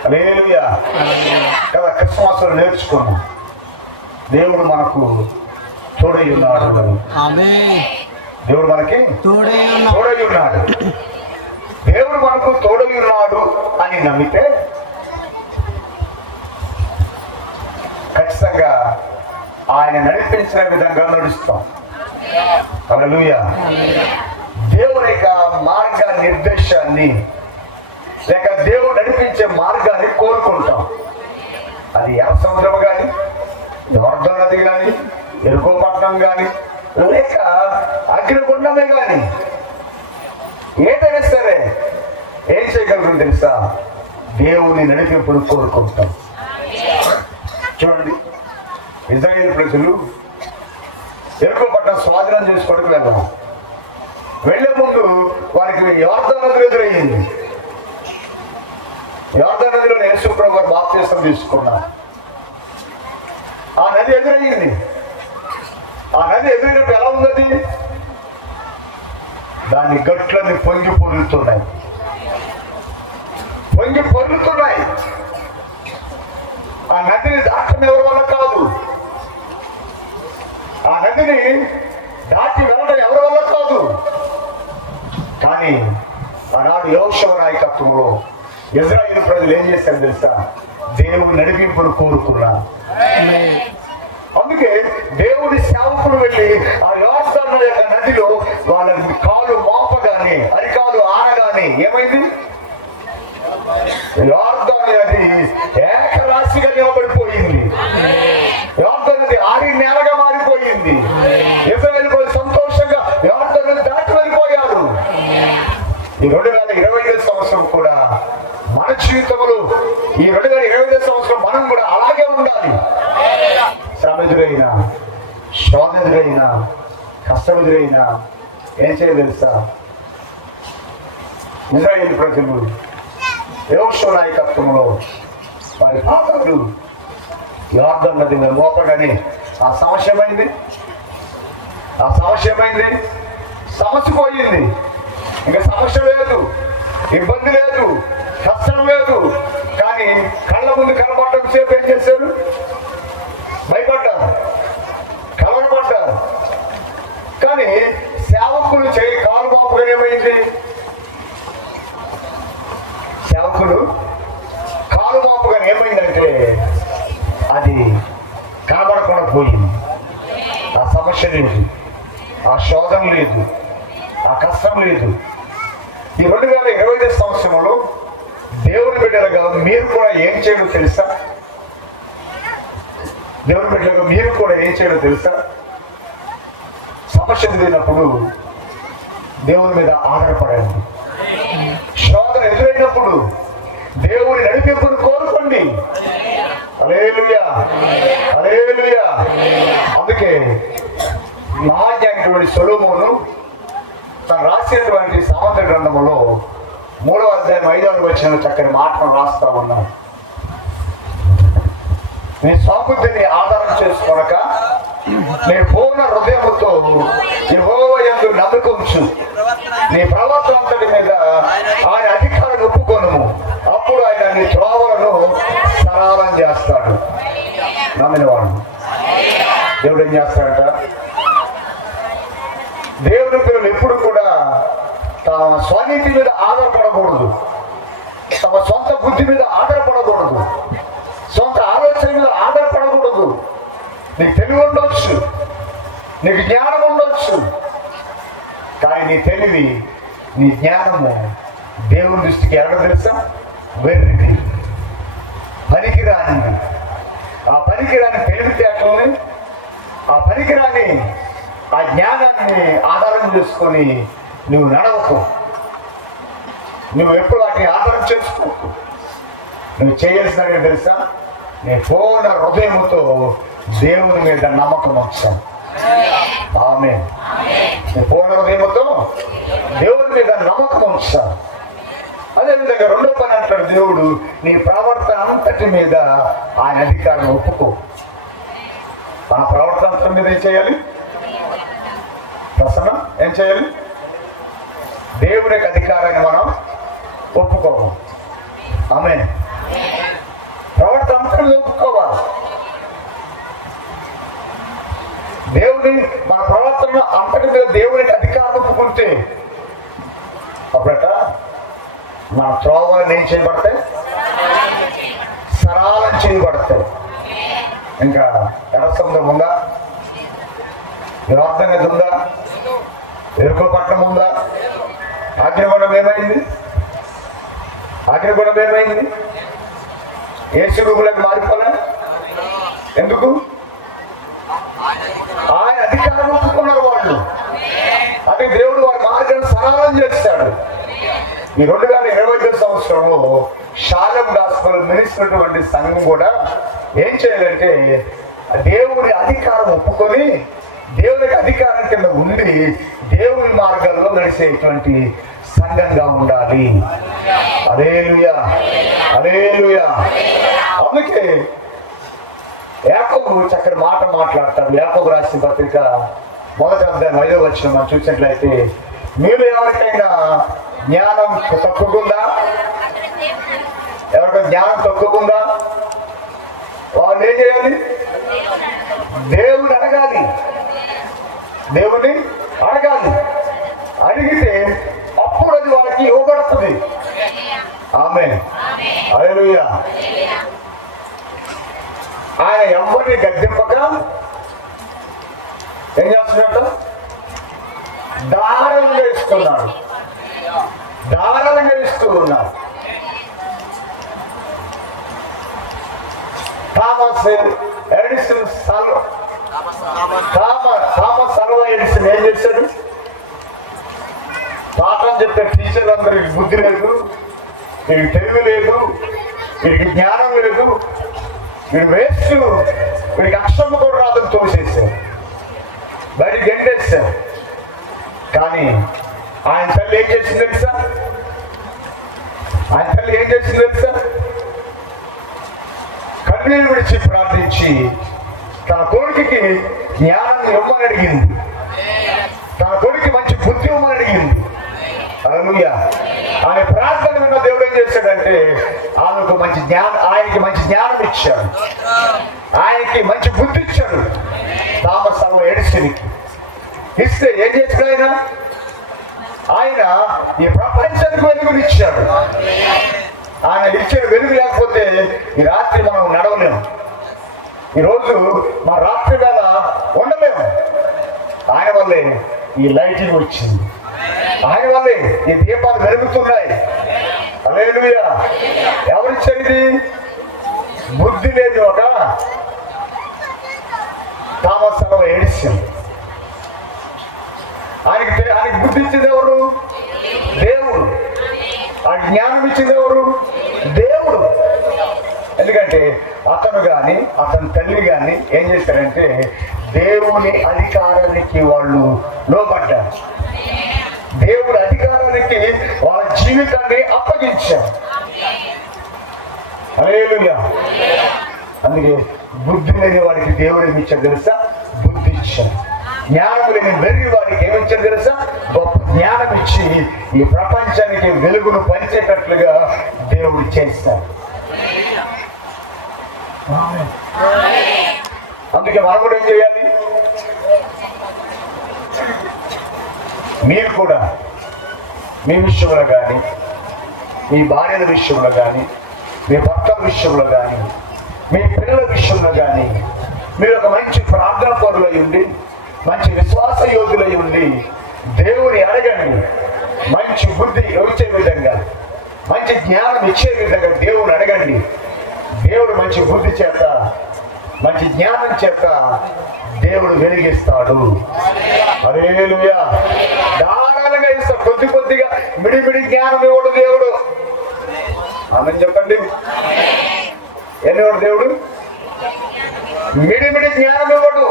హల్లెలూయా కదా. క్రిస్మస్ లో నేర్చుకున్నాం, దేవుడు మనకు తోడై ఉన్నాడు. దేవుడు మనకి తోడై ఉన్నాడు. దేవుడు మనకు తోడై ఉన్నాడు అని నమ్మితే ఖచ్చితంగా ఆయన నడిపించిన విధంగా నడుస్తాం. హల్లెలూయా. దేవుని యొక్క మార్గ నిర్దేశాన్ని లేక దేవుడు నడిపించే మార్గాన్ని కోరుకుంటాం. అది ఎర్ర సముద్రం కానీ, యోర్దాను నది కానీ, ఎరుకో పట్టణం కానీ, లేక అగ్నిగుండమే కానీ, ఏదైనా సరే ఏం చేయగలరు తెలుసా? దేవుని నడిపింపును కోరుకుంటాం. చూడండి, ఇశ్రాయేలు ప్రజలు ఎరుకో పట్టణం స్వాధీనం చేసుకోవడానికి వెళ్దాం. వెళ్లే ముందు వారికి యోర్దాను నది ఎదురయ్యింది. యోర్దాను నదిలో యేసుప్రభువు వారు బాప్తిసం తీసుకున్నారు. ఆ నది ఎదురయ్యింది. ఆ నది ఎదురైనప్పుడు ఎలా ఉన్నది? దాని గట్లన్నీ పొంగి పొరులుతున్నాయి, పొంగి పొరులుతున్నాయి. ఆ నదిని దాటం ఎవరి వల్ల కాదు, ఆ నదిని దాటి వెళ్ళడం ఎవరి వల్ల కాదు. కానీ ఆనాడు యెహోషువ నాయకత్వంలో ఇశ్రాయేలు ప్రజలు ఏం చేశారు తెలుసా? దేవుని నడిపింపును కోరుకున్నారు. అందుకే దేవుని సేవకులు వెళ్ళి ఆ యోర్దాను యొక్క నదిలో వాళ్ళ కాలు మోపగానే, అరికాలు ఆరగానే ఏమైంది? యోర్దాను నది ఏకరాశిగా నిలబడిపోయింది. యోర్దాను నది ఆరి నేలగా మారిపోయింది. ఇశ్రాయేలు ప్రజలు సంతోషంగా యోర్దాను నది దాటి వెళ్ళిపోయారు. ఈ 2025 సంవత్సరం కూడా మన జీవితంలో, ఈ 2025 సంవత్సరం మనం కూడా అలాగే ఉండాలి. శ్రమ ఎదురైనా, శోధన ఎదురైనా, కష్టం ఎదురైనా ఏం చేయాలి తెలుసా? ఇశ్రాయేలు ప్రజలు యెహోషువ నాయకత్వంలో వారి పాత్రలు యోర్దాను నది మీద మోపగానే ఆ సమస్య ఏమైంది? ఆ సమస్య ఏమైంది? సమస్య పోయింది. ఇంకా సమస్య లేదు, ఇబ్బంది లేదు, కష్టం లేదు. కానీ కళ్ళ ముందు కనబడటం సేపు ఏం చేశారు? భయపడ్డారు, కలవరపడ్డారు. కానీ సేవకులు చేయి కాలు బాపుగా ఏమైంది? సేవకులు కాలు బాపుగా ఏమైందంటే అది కనబడకుండా పోయింది. ఆ సమస్య లేదు, ఆ శోధన లేదు, ఆ కష్టం లేదు. ఈ 2025 సంవత్సరంలో దేవుని బిడ్డలుగా మీరు కూడా ఏం చేయడం తెలుసా? దేవుని బిడ్డలుగా మీరు కూడా ఏం చేయడం తెలుసా? సమస్య ఎదురైనప్పుడు దేవుని మీద ఆధారపడండి. శోధన ఎదురైనప్పుడు దేవుని నడిపింపును కోరుకోండి. పొందుకోండి. హల్లెలూయా, హల్లెలూయా. అందుకే మహాజ్ఞాని సొలొమోను తను రాసినటువంటి సామెతల గ్రంథములో 3వ అధ్యాయం 5వ వచనం చక్కని మాటను రాస్తా ఉన్నాను. నీ సమృద్ధిని ఆధారం చేసుకొనక నీ పూర్ణ హృదయముతో యెహోవా యందు నమ్మిక ఉంచు. నీ ప్రవర్తన అంతటి మీద ఆయన అధికారాన్ని ఒప్పుకొనుము. అప్పుడు ఆయన నీ త్రోవలను సరళం చేస్తాడు. నమ్మినవాడు దేవుడు ఏం చేస్తాడట? దేవుని పిల్లలు ఎప్పుడు కూడా తమ స్వనీతి మీద ఆధారపడకూడదు, తమ సొంత బుద్ధి మీద ఆధారపడకూడదు, సొంత ఆలోచన మీద ఆధారపడకూడదు. నీకు తెలివి ఉండొచ్చు, నీకు జ్ఞానం ఉండొచ్చు, కానీ నీ తెలివి, నీ జ్ఞానము దేవుని దృష్టికి ఎక్కడ తెలుసా? వెర్రిది, పనికిరానిది. ఆ పనికిరాని తెలివితేటల్ని, ఆ పనికిరాని ఆ జ్ఞానాన్ని ఆధారం చేసుకొని నువ్వు నడవకు. నువ్వు ఎప్పుడు వాటిని ఆధారం చేసుకోకు. నువ్వు చేయాల్సిన తెలుసా? నీ పూర్ణ హృదయముతో దేవుని మీద నమ్మకం వచ్చాం. ఆమేన్. నీ పూర్ణ హృదయముతో దేవుని మీద నమ్మకం వచ్చాం. అదేవిధంగా 2వ పని అంటాడు దేవుడు, నీ ప్రవర్తన అంతటి మీద ఆయన అధికారాన్ని ఒప్పుకో. మన ప్రవర్తన అంతటి మీద ఏం చేయాలి? ప్రసన్న ఏం చేయాలి? దేవుని యొక్క అధికారాన్ని మనం ఒప్పుకోము. ఆమేన్. ప్రవర్తన అంతటి మీద ఒప్పుకోవాలి. దేవుని మన ప్రవర్తన అంతటి మీద దేవునికి అధికారం ఒప్పుకుంటే అప్పుడట మన త్రోవలు ఏం చేయబడతాయి? సరళం చేయబడతాయి. ఇంకా ఎర్రసముద్రం ఉందా? యోర్దాను నది ఉందా? ఎరుకో పట్టణం ఉందా? అగ్నిగుండం ఏమైంది? అగ్నిగుండం ఏమైంది? యేసు రూపులకు మారిపోలే. ఎందుకు? ఆయన అధికారం ఒప్పుకున్నారు వాళ్ళు. అంటే దేవుడు వారి మార్గాన్ని సరళం చేస్తాడు. ఈ 2025 సంవత్సరంలో షాలం గాస్పెల్ మినిస్తున్నటువంటి సంఘం కూడా ఏం చేయాలంటే దేవుని అధికారం ఒప్పుకొని దేవునికి అధికారం కింద ఉండి దేవుని మార్గాల్లో నడిచేటువంటి సంఘంగా ఉండాలి. హల్లెలూయా, హల్లెలూయా. అందుకే యాకోబు చక్కటి మాట మాట్లాడతాడు. యాకోబు రాసిన పత్రిక 1వ అధ్యాయం 5వ వచనం మనం చూసినట్లయితే, మీరు ఎవరికైనా జ్ఞానం తక్కువగా, ఎవరికైనా జ్ఞానం తక్కువగా, వాళ్ళు ఏం చేయాలి? దేవుని అడగాలి. దేవుని అడగాలి. అడిగితే అప్పుడు అది వాళ్ళకి ఇవ్వబడుతుంది. ఆమేన్, హల్లెలూయా. ఆయన ఎవరిని గద్దెంపక ఏం చేస్తున్నట్టు? ధారాళంగా ఇస్తున్నాడు, ధారాళంగా ఇస్తూ ఉన్నాడు. థామస్ అల్వా ఎడిసన్ ఏం చేశాడు? పాఠం చెప్పే టీచర్లు అందరికి బుద్ధి లేదు, వీడికి తెలివి లేదు, వీడికి జ్ఞానం లేదు, వీడు వేస్ట్, వీడికి అక్షరం కూడా రాదని తోసేసారు, బయటికి గెంటేస్తారు. కానీ ఆయన తల్లి ఏం చేసింది తెలుసా? ఆయన తల్లి ఏం చేసింది తెలుసా? కన్నీరు విడిచి ప్రార్థించి తన కొడుకుకి జ్ఞానం ఇవ్వమని అడిగింది, తన కొడుకు మంచి బుద్ధి ఇవ్వమని అడిగింది. హల్లెలూయా. ఆయన ప్రార్థన విన్న దేవుడు ఏం చేశాడంటే ఆమెకు మంచి జ్ఞానం, ఆయనకి మంచి జ్ఞానం ఇచ్చాడు, ఆయనకి మంచి బుద్ధి ఇచ్చాడు. థామస్ అల్వా ఎడిసన్కి ఇస్తే ఏం చేశాడు ఆయన? ఆయన ఈ ప్రపంచానికి వెలుగునిచ్చాడు. ఆయన ఇచ్చిన వెలుగు లేకపోతే ఈ రాత్రి మనం నడవలేము, ఈరోజు మన రాత్రి వేళ ఉండలేము. ఆయన వల్లే ఈ లైటింగ్ వచ్చింది, ఆయన వల్లే ఈ దీపాలు వెలుగుతున్నాయి. హల్లెలూయా. ఎవరిచ్చారు ఇది? బుద్ధి లేదు ఒక థామస్ అల్వా ఎడిసన్. ఆయనకి బుద్ధి ఇచ్చింది ఎవరు? దేవుడు. ఆ జ్ఞానం ఇచ్చింది ఎవరు? దేవుడు. ఎందుకంటే అతను కానీ అతని తల్లి కానీ ఏం చేశారంటే దేవుని అధికారానికి వాళ్ళు లోబడ్డారు. దేవుడి అధికారానికి వాళ్ళ జీవితాన్ని అప్పగించారు. హల్లెలూయా. అందుకే బుద్ధి లేని వాడికి దేవుడు ఏమి ఇచ్చాడు తెలుసా? బుద్ధి ఇచ్చాడు. జ్ఞానం లేని వెర్రి వాడికి ఏమిచ్చాడు తెలుసా? గొప్ప జ్ఞానం ఇచ్చి ఈ ప్రపంచానికి వెలుగును పంచేటట్లుగా దేవుడు చేస్తాడు. అందుకే మనం కూడా ఏం చేయాలి? మీరు కూడా మీ విషయంలో కానీ, మీ భార్యల విషయంలో కానీ, మీ భర్తల విషయంలో కానీ, మీ పిల్లల విషయంలో కానీ మీరు ఒక మంచి ప్రార్థన పరులై ఉండి, మంచి విశ్వాస యోధులై ఉండి దేవుని అడగండి. మంచి బుద్ధి వచ్చే విధంగా, మంచి జ్ఞానం ఇచ్చే విధంగా దేవుని అడగండి. దేవుడు మంచి బుద్ధి చేత, మంచి జ్ఞానం చేత దేవుడు వెలిగిస్తాడు. హల్లెలూయా. ధారాళంగా ఇస్తాడు. కొద్ది కొద్దిగా మిడిమిడి జ్ఞానం ఇవ్వడు దేవుడు. ఆమేన్ చెప్పండి. ఎన్నివాడు దేవుడు? మిడిమిడి జ్ఞానం ఇవ్వడు.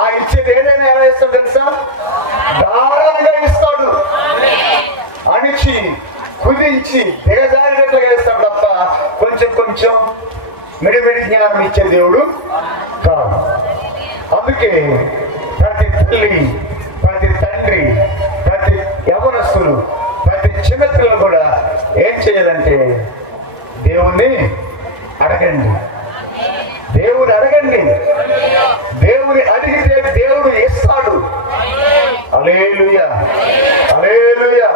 ఆ ఇచ్చేది ఏదైనా ఎలా ఇస్తాడు తెలుసా? ధారాళంగా ఇస్తాడు. అణిచి కుదించి దిగజారినట్లుగా ఇస్తాడు తప్ప కొంచెం కొంచెం మిడిమిడి జ్ఞానం ఇచ్చే దేవుడు కాదు. అందుకే ప్రతి తల్లి, ప్రతి తండ్రి, ప్రతి యవనస్తులు, ప్రతి చిన్నపిల్లలు కూడా ఏం చేయాలంటే దేవుణ్ణి అడగండి. దేవుని అడగండి. దేవుని అడిగితే దేవుడు ఇస్తాడు. హల్లెలూయా. హల్లెలూయా.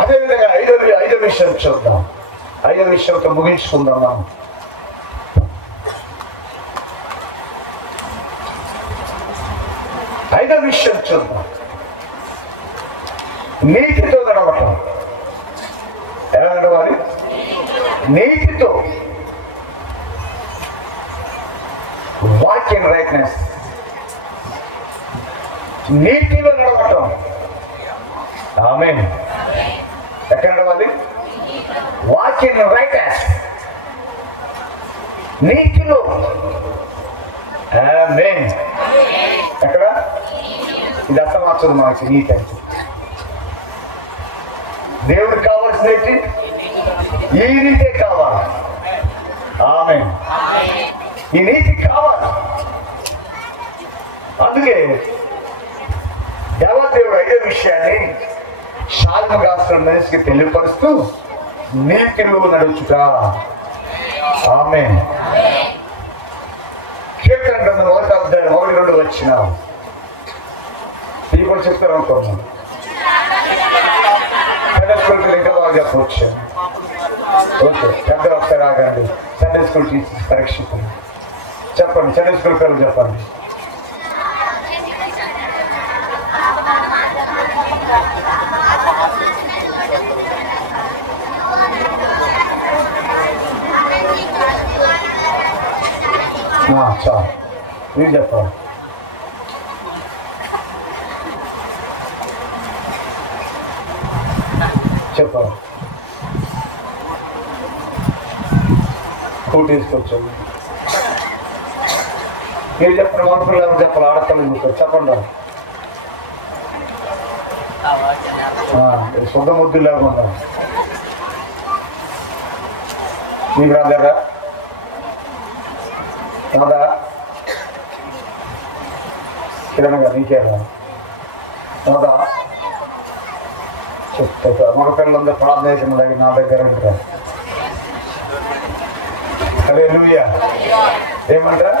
అదేవిధంగా ఐదో విషయం చూద్దాం. ఐదో విషయంతో ముగించుకుందాం. ఐదో విషయం చూద్దాం. నీతితో నడవటం. ఎలా నడవాలి? నీతితో. Walk in righteousness. నీతిలో నడవటం. ఆమేన్. ఎక్కడ నడవాలి? Walk in righteousness. నీతిలో. ఆమేన్. ఎక్కడ? ఇది అర్థం వచ్చదు మనకి నీతి అంటే. దేవుడికి కావాల్సినది ఈ నీతే కావాలి. ఆమేన్. ఈ నీతి కావాలి. అందుకే దేవదేవుడు ఐదో విషయాన్ని షాలోము రాసిన మనిషికి తెలియపరుస్తూ నీతిలో నడుచుట. ఆమేన్. కీర్తన గ్రంథం 1వ అధ్యాయం 1-2 వచ్చిన ఈ కూడా చెప్తారు అనుకుంటున్నాను. సండే స్కూల్ ఇంకా బాగా చెప్పవచ్చు. ఓకే, పెద్ద ఒకసారి ఆగండి. సండే స్కూల్ టీచర్స్ పరీక్షించండి. చెప్పండి, సండే స్కూల్ పేరు చెప్పండి. చాలు, మీరు చెప్పాలి. చెప్పాలి. కూటి తీసుకొచ్చాము. మీరు చెప్పండి. మనుషులు ఎవరు చెప్పాలి? ఆడతాను చెప్పండి. సొంత ముద్దు లేకుండా మీ బ్రదరా కాదా? కిరణ్ గారు నీకేదా కాదా? చెప్తా. మగ పిల్లలందరూ ప్రార్థన నా దగ్గర ఉంటారు. హల్లెలూయా. ఏమంటారా?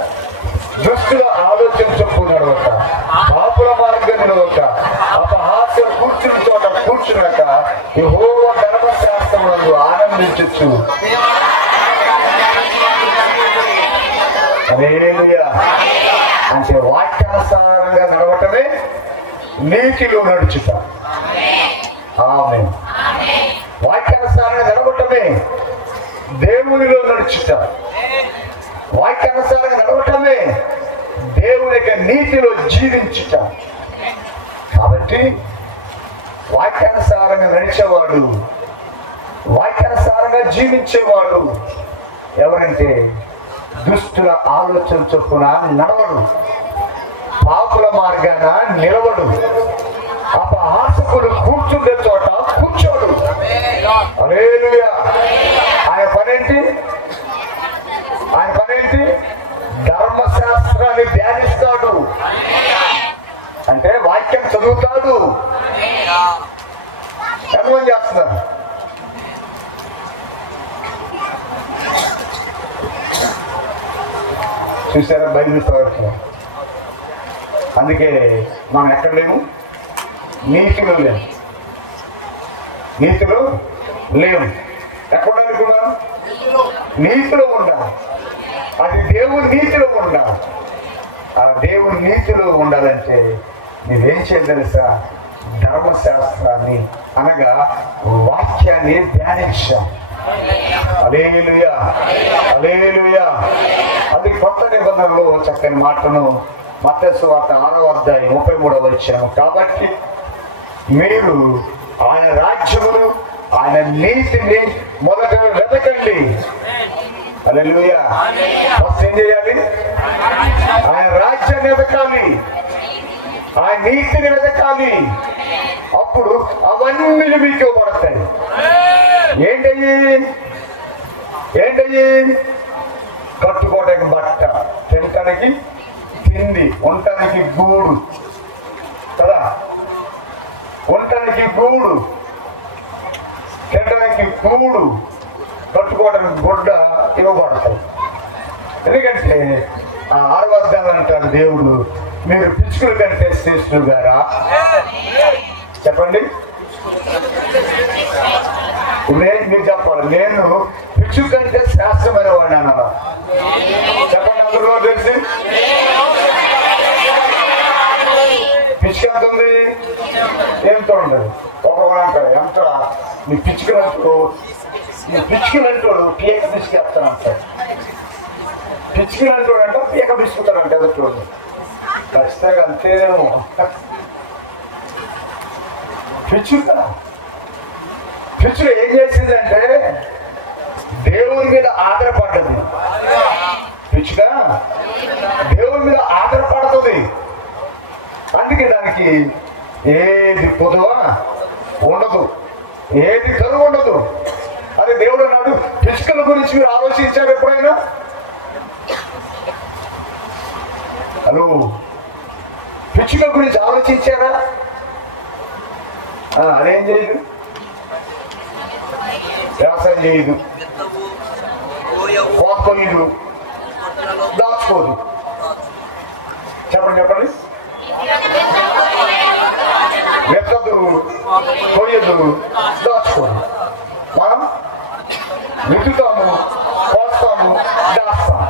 దుష్టుల ఆలోచన చొప్పు నడవక, పాపుల మార్గం నడవక, అపహాస్యం కూర్చున్న చోట కూర్చున్నక యెహోవా ధర్మశాస్త్రమునందు ఆనందించచ్చు. హల్లెలూయా. అంటే వాక్యానుసారంగా నడవటమే నీతిలో నడుచుట. ఆమేన్. వాక్యానుసారంగా నడవటమే దేవునిలో నడుచుట. వాక్యానుసారంగా నడవటమే దేవుని యొక్క నీతిలో జీవించుట. కాబట్టి వాక్యానుసారంగా వాక్యానుసారంగా నడిచేవాడు, వాక్యానుసారంగా జీవించేవాడు ఎవరంటే దుష్టుల ఆలోచన చొప్పున నడవడు, పాపుల మార్గాన నిలవడు, అపహాసకులు కూర్చుండే చోట కూర్చోడు. హల్లెలూయా. ఆయన పనేంటి? ధర్మశాస్త్రాన్ని ధ్యానిస్తాడు. అంటే వాక్యం చదువుతాడు. ఎంతమంది చేస్తున్నారు? చూసారా బైబిల్ ప్రవర్తన? అందుకే మనం ఎక్కడ లేము? నీతిలో లేము. నీతిలో లేవు. ఎక్కడ అనుకున్నాం? నీతిలో ఉండాలి. అది దేవుని నీతిలో ఉండాలి. ఆ దేవుని నీతిలో ఉండాలంటే నువ్వేం చేయాలి తెలుసా? ధర్మశాస్త్రాన్ని అనగా వాక్యాన్ని ధ్యానించాం. హల్లెలూయా, హల్లెలూయా. అది కొత్త నిబంధనలో చక్కని మాటను మత్తయి సువార్త 6వ అధ్యాయం 33వ వచనం. కాబట్టి మీరు ఆయన రాజ్యమును ఆయన నీతిని మొదట వెతకండి. హల్లెలూయా. ఫస్ట్ ఏం చేయాలి? ఆయన రాజ్యాన్ని వెతకాలి, ఆయన నీతిని వెతకాలి. అప్పుడు అవన్నీ మీకు పడతాయి. ఏంటయ్యి? కట్టుకోవడానికి బట్ట, తినటానికి తిండి, ఉండటానికి గూడు కదా, ఉండటానికి గూడు, తినడానికి గూడు, కట్టుకోవడానికి గుడ్డ ఇవ్వబడతాయి. ఎందుకంటే ఆ 6వ అధ్యాయం అంటారు దేవుడు, మీరు పిచ్చుకల కంటే శ్రేష్ఠులు గారా? చెప్పండి. మీరు చెప్పాలి, నేను పిచ్చుక కంటే శ్రేష్టమైన వాడిని అన్నారా? చెప్పండి. అందరిలో తెలిసి పిచ్చుక ఎంత ఉంది? ఏంతో ఉండదు. ఒక్కొక్కరు అంటారు ఎంత నీ పిచ్చుకలంటూ పీక బిస్కెత్తానంటాడు. పిచ్చుకలంటూ అంటే పీక బిసుకుతాడంట ఎదుటోడు. ఖచ్చితంగా అంతేనేమో. పిచ్చుక ఏం చేసిందంటే దేవుని మీద ఆధారపడ్డది. పిచ్చుక దేవుని మీద ఆధారపడుతుంది. అందుకే దానికి ఏది పొదువ ఉండదు, ఏది కరువు ఉండదు. అది దేవుడు అన్నాడు. పిచ్చుకల గురించి మీరు ఆలోచించారు ఎప్పుడైనా? హలో, పిచ్చుకల గురించి ఆలోచించారా? అదేం చేయదు, వ్యవసాయం చేయదు, కోసుకోలేదు, దాచుకోదు. చెప్పండి. వెతకదు, కొయ్యదు, దాచుకోదు. మనం వెతుకుతాము, కోస్తాము, దాస్తాము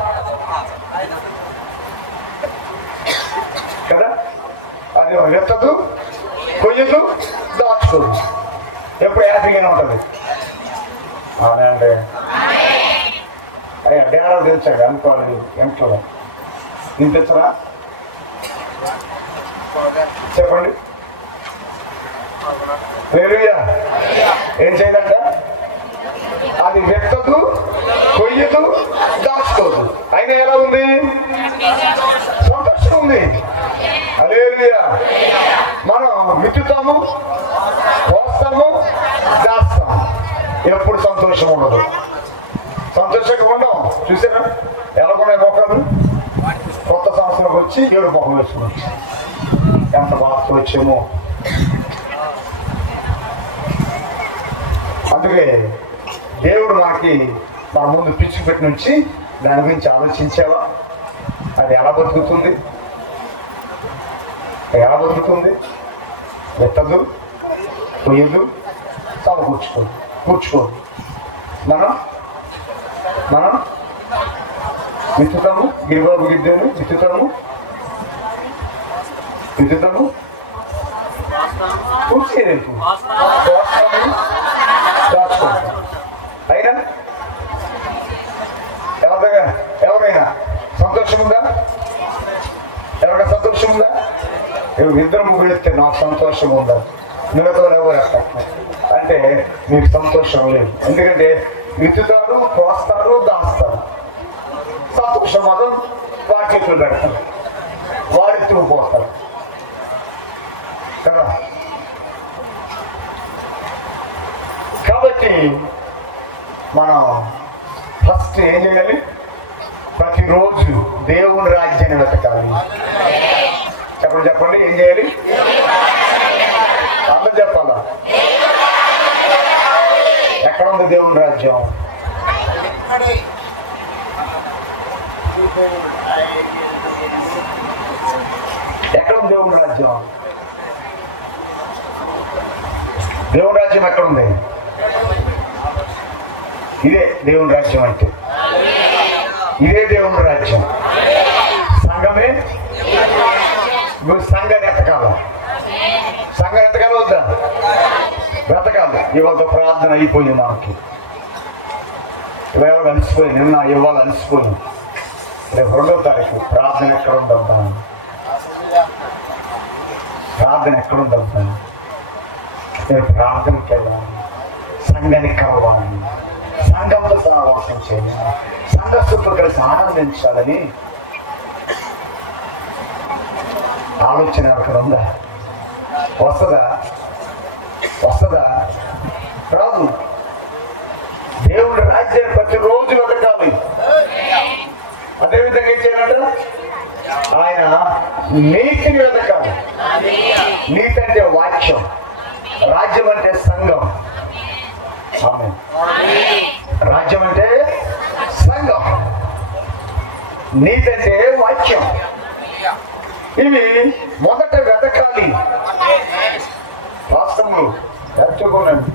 కదా. అది వెతకదు, కొయ్యదు, దాచుకోదు. ఎప్పుడు హ్యాపీగానే ఉంటుంది. అవునండి. అయ్యా డేరా తెచ్చాడు అనుకోవాలి. ఇంట్లో తినిపించరా? చెప్పండి. హల్లెలూయా. ఏం చేయాలంట? అది వెతకదు, కొయ్యదు, దాచుకోదు. అయినా ఎలా ఉంది? సంతోషం ఉంది. హల్లెలూయా. మనం విత్తుతాము, కోస్తాము, దాస్తాము. ఎప్పుడు సంతోషం ఉండదు. సంతోషంగా ఉండవు. చూసారా ఎలా ఉన్నాయి మొక్కలు? కొత్త సంవత్సరంకి వచ్చి 7 మొక్కలు వేసుకున్నాం. ఎంత బాగా వచ్చేమో. అందుకే దేవుడు మనకి మన ముందు పిచ్చి పెట్టి నుంచి దాని గురించి ఆలోచించావా? అది ఎలా బతుకుతుంది? వెత్తదు, కొయ్యదు, కూర్చుకోదు. మనం విత్తుతాము, గిరిబాబు గిద్దెను విత్తుతాము, కూర్చేది, దాచుకోండి. అయినా ఎవరైనా సంతోషం ఉందా? ఎవరైనా సంతోషం ఉందా? ఇద్దరు ముగ్గురు ఎత్తే నాకు సంతోషం ఉందా? మిగతా ఎవరు అంటే మీకు సంతోషం లేదు. ఎందుకంటే విత్తుతారు, కోస్తారు, దాస్తారు. సంతోషం మాత్రం వాడి చేతులు పెడతారు, వాడి పోతారు కదా. కాబట్టి మనం ఫస్ట్ ఏం చేయాలి? ప్రతిరోజు దేవుని రాజ్యాన్ని వెతకాలి. చెప్పండి ఏం చేయాలి? అందరూ చెప్పాలా? ఎక్కడ ఉంది దేవుని రాజ్యం? ఎక్కడ ఉంది దేవుని రాజ్యం? దేవుని రాజ్యం ఎక్కడుంది? ఇదే దేవుని రాజ్యం అంటే, ఇదే దేవుని రాజ్యం. సంఘమే. సంఘాన్ని ఎత్తకాల, సంఘం ఎత్తకాల వద్దా? బ్రతకాలి. ఇవాళ ప్రార్థన అయిపోయింది మనకి. ఇవాళ అలసిపోయింది, నిన్న ఇవాళ అలసిపోయింది. రేపు 2వ తారీఖు ప్రార్థన ఎక్కడ ఉండద్దా? ప్రార్థన ఎక్కడ ఉండద్దా? నేను ప్రార్థనకి వెళ్ళాలి, సంఘానికి కలవాలి, సంఘంతో సహవాసం చేయాలి, సంఘస్థులతో కలిసి ఆనందించాలని ఆలోచన అక్కడ ఉందా? వస్తుందా? రాదు. దేవుడి రాజ్యాన్ని ప్రతిరోజు వెతకాలి. అదేవిధంగా ఏం చేయాలంట? ఆయన నీతిని వెతకాలి. నీతి అంటే వాక్యం, రాజ్యం అంటే సంఘం. రాజ్యం అంటే సంఘం, నీతి అంటే వాక్యం. ఇవి మొదట వెతకాలి. వాస్తవము నేర్చుకోనండి.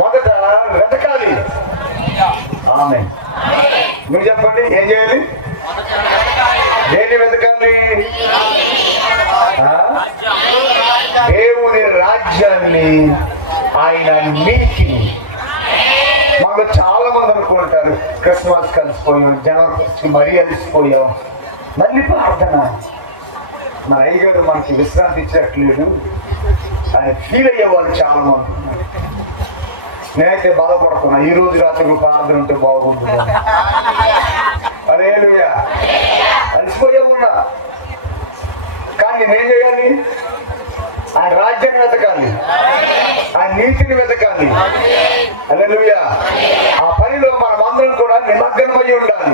మొదట వెతకాలి. ఆమేన్. మీరు చెప్పండి, ఏం చేయాలి? దేన్ని వెతకాలి? దేవుని రాజ్యాన్ని, ఆయన నీతిని. మాకు చాలా మంది అనుకుంటారు, క్రిస్మస్ కలిసిపోయాం, జనవరి మరీ అలిసిపోయాం, మళ్ళీ ప్రార్థన. మా అయ్యగారు మనకి విశ్రాంతి ఇచ్చినట్లేదు ఆయన ఫీల్ అయ్యేవాళ్ళు చాలా మంది. నేనైతే బాధపడుతున్నా, ఈ రోజు రాత్రి ప్రార్థన ఉంటే బాగుంటుంది. హల్లెలూయా. అలిసిపోయే ఉన్నా, కానీ నేనేం చేయాలి? ఆయన రాజ్యాన్ని వెతకాలి, ఆయన నీతిని వెతకాలి. హల్లెలూయా. ఆ పనిలో మనమందరం కూడా నిమగ్నమై ఉండాలి.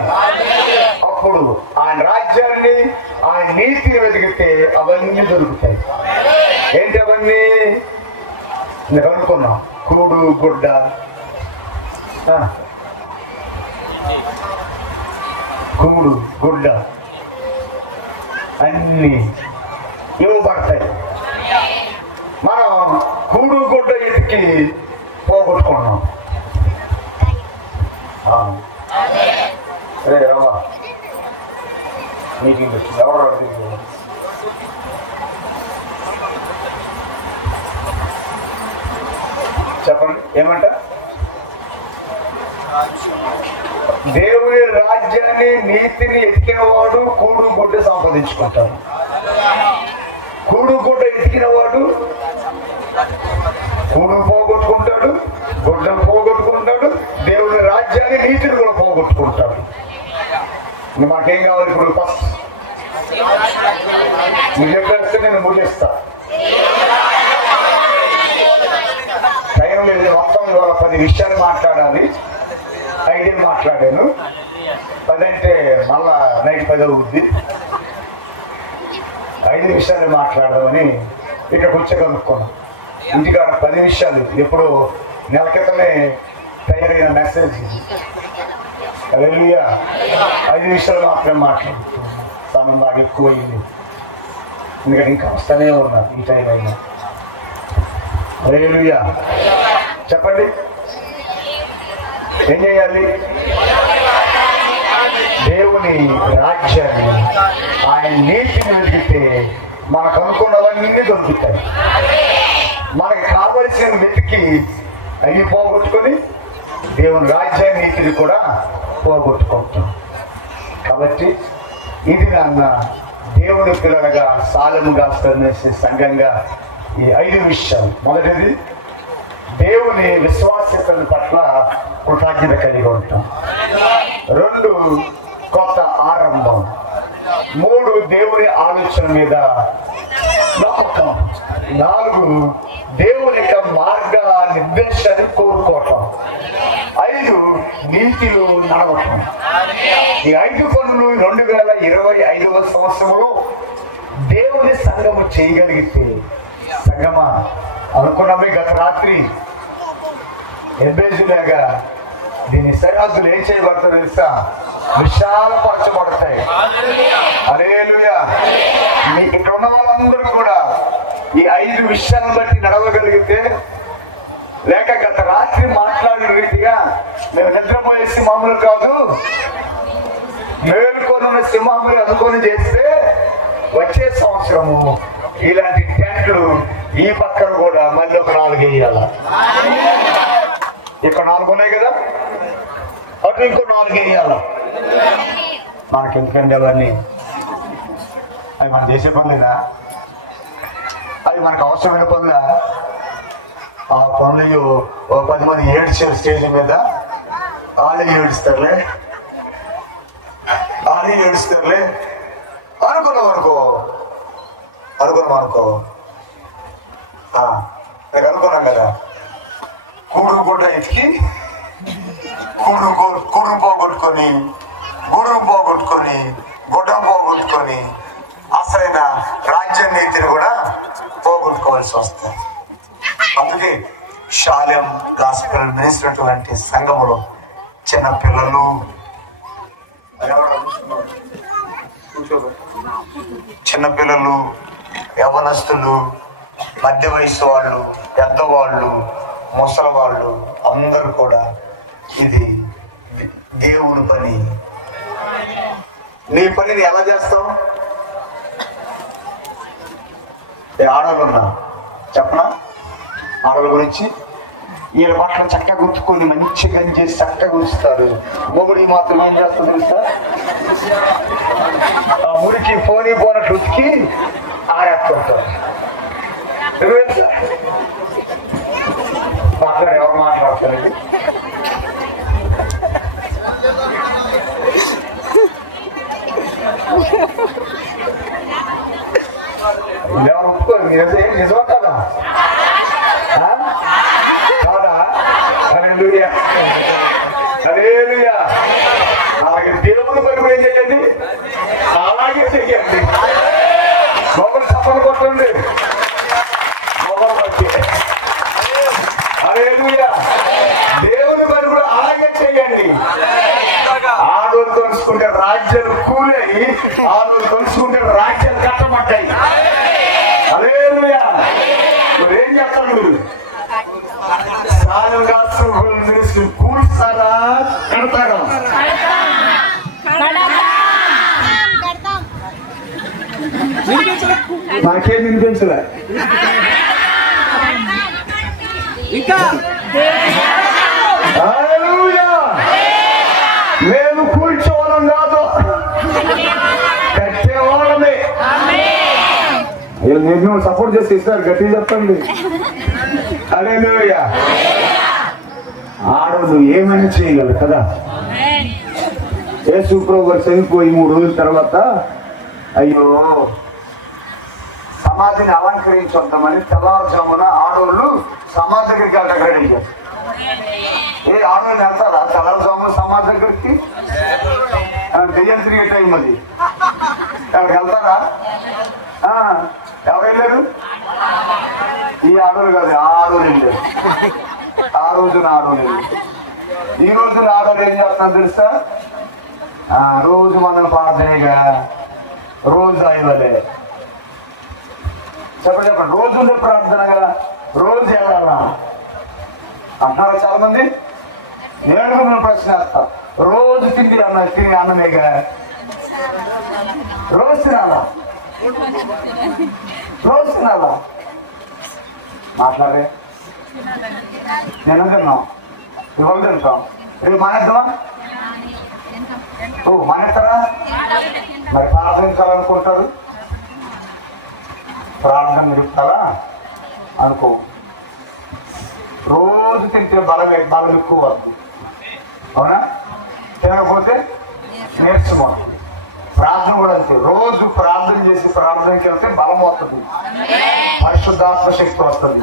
అప్పుడు ఆయన రాజ్యాన్ని, ఆయన నీతిని వెతికితే అవన్నీ దొరుకుతాయి. ఏంటి అవన్నీ? నేను అనుకున్నాం, కూడు గుడ్డ, కూడు గుడ్డ అన్నీ ఇవ్వబడతాయి. మనం కూడు గుడ్డ ఇటుకి పోగొట్టుకున్నాం. సరే రవ్వ మీటింగ్ వచ్చింది, ఎవరు చెప్పండి, ఏమంట? దేవుని రాజ్యాన్ని, నీతిని ఎతికిన వాడు కూడు గుడ్డ సంపాదించుకుంటాడు. కూడు గుడ్డ ఎతికిన వాడు కూడు పోగొట్టుకుంటాడు, గుడ్డను పోగొట్టుకుంటాడు, దేవుని రాజ్యాన్ని, నీతిని కూడా పోగొట్టుకుంటాడు. మాకేం కావాలి ఇప్పుడు? ఫస్ట్ మీరు చెప్పేస్తే నేను ముగిస్తా. టైం లేదు, మొత్తం 10 విషయాలు మాట్లాడాలి. 5 మాట్లాడాను. 10 అంటే మళ్ళా నైట్ 10 అవుద్ది. 5 విషయాలు మాట్లాడదామని ఇక్కడికి వచ్చి కనుక్కున్నాం. ఇంటికాడ 10 విషయాలు ఎప్పుడు నెల క్రితమే తయారైన మెసేజ్. హల్లెలూయా. 5 విషయాలు మాత్రమే మాట్లాడుతున్నాం. సమయం బాగా ఎక్కువైంది, ఎందుకంటే ఇంకా వస్తూనే ఉన్నా ఈ టైం అయినా. హల్లెలూయా. చెప్పండి, ఏం చేయాలి? దేవుని రాజ్యాన్ని, ఆయన నీతిని వెతికితే మనకు అనుకున్నవన్నీ దొరుకుతాయి. మనకి కావలసిన వెతికి అవి పోగొట్టుకొని దేవుని రాజ్యాన్ని, నీతిని కూడా పోగొట్టుకుంటాం. కాబట్టి ఇది నాన్న దేవుని పిల్లలుగా సాలముగా సంఘంగా ఈ 5 విషయాలు. మొదటిది, దేవుని విశ్వాసతల పట్ల కృతజ్ఞత కలిగి ఉంటాం. 2, కొత్త ఆరంభం. 3, దేవుని ఆలోచన మీద నమ్మకం. 4, దేవుని యొక్క మార్గ నిర్దేశాన్ని కోరుకోవటం. 5, నీతిలో నడవటం. ఈ 5 పనులు 2025వ సంవత్సరంలో దేవుని సంఘము చేయగలిగితే, సంగమా అనుకున్నామే గత రాత్రి ఎబ్బేజులాగా దీని సరిహద్దులు ఏం చేయబడతాయో తెలుసా? విశాలపరచబడతాయి. హల్లెలూయా. మీకు ఇక్కడ ఉన్న వాళ్ళందరూ కూడా ఈ 5 విషయాలను బట్టి నడవగలిగితే, లేక గత రాత్రి మాట్లాడిన రీతిగా మేము నిద్రపోయే సింహములు కాదు, మేలుకొనున్న సింహములు అనుకొని చేస్తే, వచ్చే సంవత్సరము ఇలాంటి టెంట్లు ఈ పక్కన కూడా మళ్ళీ ఒక 4 వేయాల. ఇక్కడ 4 ఉన్నాయి కదా, అటు ఇంకో 4 వేయాల. మనకెందుకండి అవన్నీ? అవి మనం చేసే పనులేనా? అవి మనకు అవసరమైన పనులా? ఆ పనులు 10 మంది ఏడ్చారు స్టేజ్ మీద. వాళ్ళే ఏడుస్తారులే అనుకున్నాం అనుకో నాకు అనుకున్నాం కదా, కూడు గుడ్డ ఎత్తికి కూడు పోగొట్టుకొని, గుడుం పోగొట్టుకొని, గుడ్డం పోగొట్టుకొని, అసలైన రాజ్య నీతిని కూడా పోగొట్టుకోవాల్సి వస్తుంది. అందుకే షాలెం గాస్పెల్ మినిస్ట్రీ లాంటి సంఘములో చిన్న పిల్లలు, యవనస్తులు, మధ్య వయసు వాళ్ళు, పెద్దవాళ్ళు, ముసలి వాళ్ళు అందరూ కూడా ఇది దేవుని పని. నీ పనిని ఎలా చేస్తావు? ఆడవాళ్ళు ఉన్నా చెప్పనా? ఆడవాళ్ళ గురించి వీళ్ళ బట్టలు చక్కగా గుర్తుకొని మంచిగా చేసి చక్కగా ఉంచుతారు. మొగుడి మాత్రం ఏం చేస్తారు తెలుసా? ఆ మురికి పోనట్లు ఉతికి ఆరేస్తుంటారు. ఎవరు మాట్లాడతారు? ఎవరు ఒప్పుకోరు. నిజమా కదా? అలాగే దేవుని పని ఏం చేయండి, అలాగే చెయ్యండి. మొబైల్ చప్పలు కొట్టండి, మొబైల్ వచ్చి దేవుని పని కూడా అలాగే చెయ్యండి. ఆడోళ్ళు తెలుసుకుంటే రాజ్యాలు కూలయి, ఆడోళ్ళు తెలుసుకుంటే రాజ్యాలు కట్టబడ్డాయి. హల్లెలూయా. ఏం చేస్తారు మీరు? కూల్స్తారా, కడతారా? నాకేం వినిపించలే. ఇంకా మేము కూర్చోవడం కాదు, కట్టేవాళ్ళమే. నేను సపోర్ట్ చేసి ఇస్తారు, గట్టిగా చెప్పండి. హల్లెలూయా. ఆడవాళ్ళు ఏమైనా చేయగలరు కదా. యేసు ప్రభువు చనిపోయి 3 రోజుల తర్వాత అయ్యో సమాధిని అలంకరించొద్దామని తెల్లవారుజామున ఆడవాళ్ళు సమాధి దగ్గరికి వెళ్ళడం రెడీ చేస్తారు. ఆడవాళ్ళు వెళ్తారా తెల్లవారుజామున సమాధి దగ్గరికి? దెయ్యం తిరిగే టైం అది. అక్కడికి వెళ్తారా? ఎవరు వెళ్ళారు? ఈ ఆడవాళ్ళు కాదు, ఆడవాళ్ళు వెళ్ళారు. ఆ రోజున ఆడవాళ్ళు వెళ్ళారు. ఈ రోజున ఆడవాళ్ళు ఏం చేస్తున్నారు తెలుసా? రోజు మనం పాడేగా, రోజు అయ్యలే చెప్పండి. రోజు ఉండే ప్రార్థనగా రోజు వెళ్ళాలా అంటున్నారు చాలా మంది. నేను మనం ప్రశ్న వేస్తా, రోజు తిండి అన్నమేగా, రోజు తినాలా? మాట్లాడే నేను తిన్నాం, ఇవాళ తింటాం, రేపు మానేద్దామా? మానేస్తారా? మరి ప్రార్థించాలనుకుంటారు. నిలుపుతారా అనుకో. రోజు తింటే బలం ఎక్కువ వద్దు, అవునా? తినకపోతే నీరసం అవుతుంది. ప్రార్థన కూడా అంతే, రోజు ప్రార్థన చేసి ప్రార్థనకి వెళ్తే బలం వస్తుంది, పరిశుద్ధాత్మ శక్తి వస్తుంది,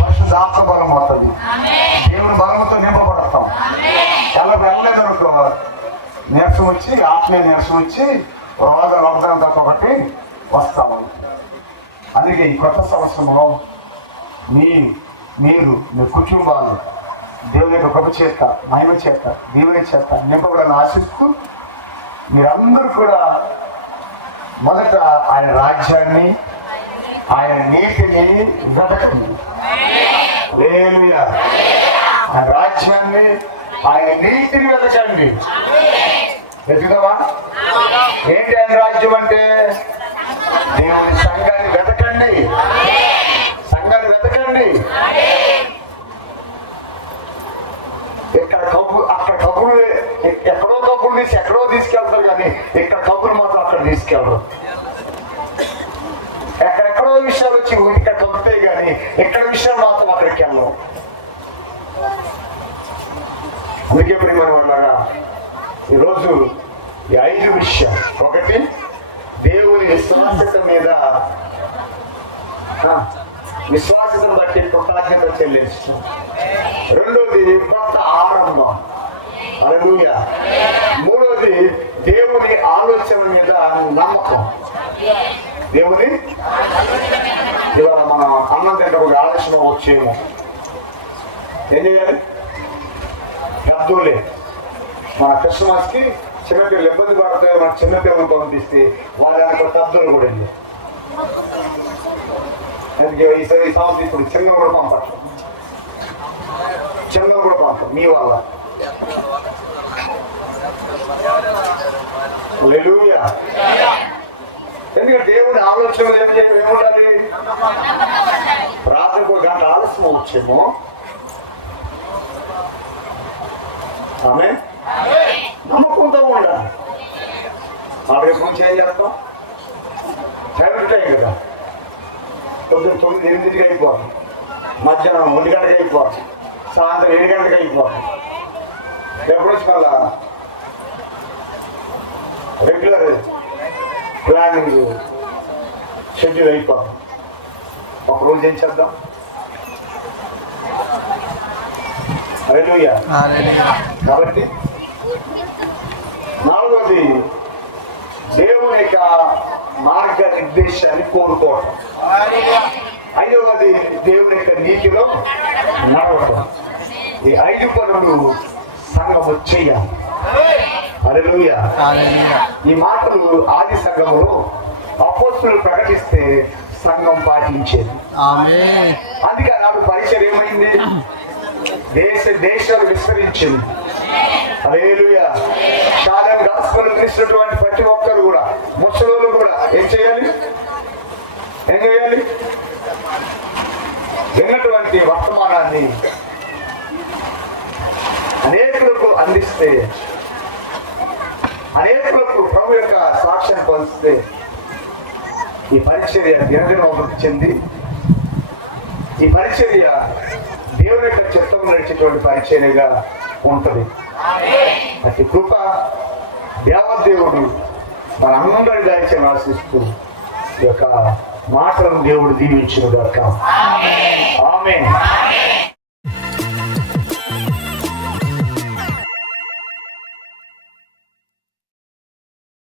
పరిశుద్ధాత్మ బలం వస్తుంది, దేవుని బలంతో నింపబడతాం. చాలా వెళ్ళలేదు అనుకో, నీరసం వచ్చి ఆత్మీయ నీరసం వచ్చి రోగం తప్ప ఒకటి వస్తాము. అందుకే ఈ కొత్త సంవత్సరంలో మీరు మీ కుటుంబాలు దేవుని యొక్క కృప చేత, మహిమ చేత, దీవెన చేత నింపబడాలని ఆశిస్తూ మీరందరూ కూడా మొదట ఆయన రాజ్యాన్ని, ఆయన నీతిని వెతకండి. ఆయన రాజ్యాన్ని, ఆయన నీతిని వెతకండి. వెతుకుదామా? ఏంటి ఆయన రాజ్యం అంటే? దేవుని సంఘాన్ని వెతకండి, సంఘాన్ని వెతకండి. ఇక్కడ అక్కడ కబుర్లు ఎక్కడో కబుర్లు తీసి ఎక్కడో తీసుకెళ్తారు, కానీ ఇక్కడ కబుర్లు మాత్రం అక్కడ తీసుకెళ్ళరు. ఎక్కడెక్కడో విషయాలు వచ్చి ఇక్కడ కలుపుతాయి, కానీ ఎక్కడ విషయాలు మాత్రం అక్కడికి వెళ్ళవు. అందుకే ప్రియమైన వాళ్ళారా, ఈరోజు ఈ 5 విషయాలు. ఒకటి, దేవుని విశ్వాసత మీద విశ్వాసతను బట్టి కృతజ్ఞత చెల్లించడం. రెండోది, కొత్త ఆరంభం. హల్లెలూయా. మూడోది, దేవుని ఆలోచన మీద నమ్మకం. దేవుని ఇవాళ మనం అన్నం తింటే ఆలోచన వచ్చేమో, ఏం చేయాలి? పెద్దోళ్ళే మన క్రిస్మస్కి చిన్నపిల్లలు ఇబ్బంది పడతాయి, మన చిన్నపిల్లలు పంపిస్తే వాళ్ళకి పెద్దోళ్ళు కూడా వెళ్ళి ఈ సంవత్సరం ఇప్పుడు చిన్న కూడా పంపట్లేదు, చిన్న కూడా పంపం మీ వల్ల. హల్లెలూయా. ఎందుకంటే దేవుని ఆలోచన ఏమని చెప్పి ఏముండాలి? ప్రార్థనకు 1 గంట ఆలస్యం వచ్చేమో, ఆమె నమ్మకంతో ఉండాలి. ఆ రేపు నుంచి ఏం చేస్తాం? టైం కదా, పొద్దున్న 9, 8కి అయిపోవాలి, మధ్యాహ్నం 1 గంటకి అయిపోవాలి, సాయంత్రం 7 గంటకి అయిపోవాలి. ఎప్పుడు వచ్చి మళ్ళా రెగ్యులర్ ప్లానింగ్ షెడ్యూల్ అయిపోవాలి. ఒకరోజు ఏం చేద్దాం? హల్లెలూయా. కాబట్టి 4వది, దేవుని యొక్క మార్గ నిర్దేశాన్ని కోరుకోవడం. 5వది, దేవుని యొక్క నీతిలో నడవడం. ఈ 5 పనులు సంఘము చేయాలి. హల్లెలూయా. ఈ మాటలు ఆది సంఘములో అపోస్తులు ప్రకటిస్తే సంఘం పాటించేది. అందుకే నాడు పరిచయం ఏమైంది? దేశాలు విస్తరించింది. హల్లెలూయా. షాలేం గాస్పెల్ తెలిసినటువంటి ప్రతి ఒక్కరు కూడా, ముసలోళ్ళు కూడా ఏం చేయాలి? విన్నటువంటి వర్తమానాన్ని అనేకులకు అందిస్తే, అనేకులకు ప్రభు యొక్క సాక్ష్యాన్ని పంచితే ఈ పరిచర్య దినదినోభివృద్ధి చెంది, ఈ పరిచర్య దేవుని యొక్క చిత్తం నడిచేటువంటి పరిచర్యగా ఉంటుంది. అతి కృప దేవదేవుడు మన అందరి దాయిని ఆశిస్తూ ఈ యొక్క మాటలను దేవుడు దీవించును గాక. ఆమేన్.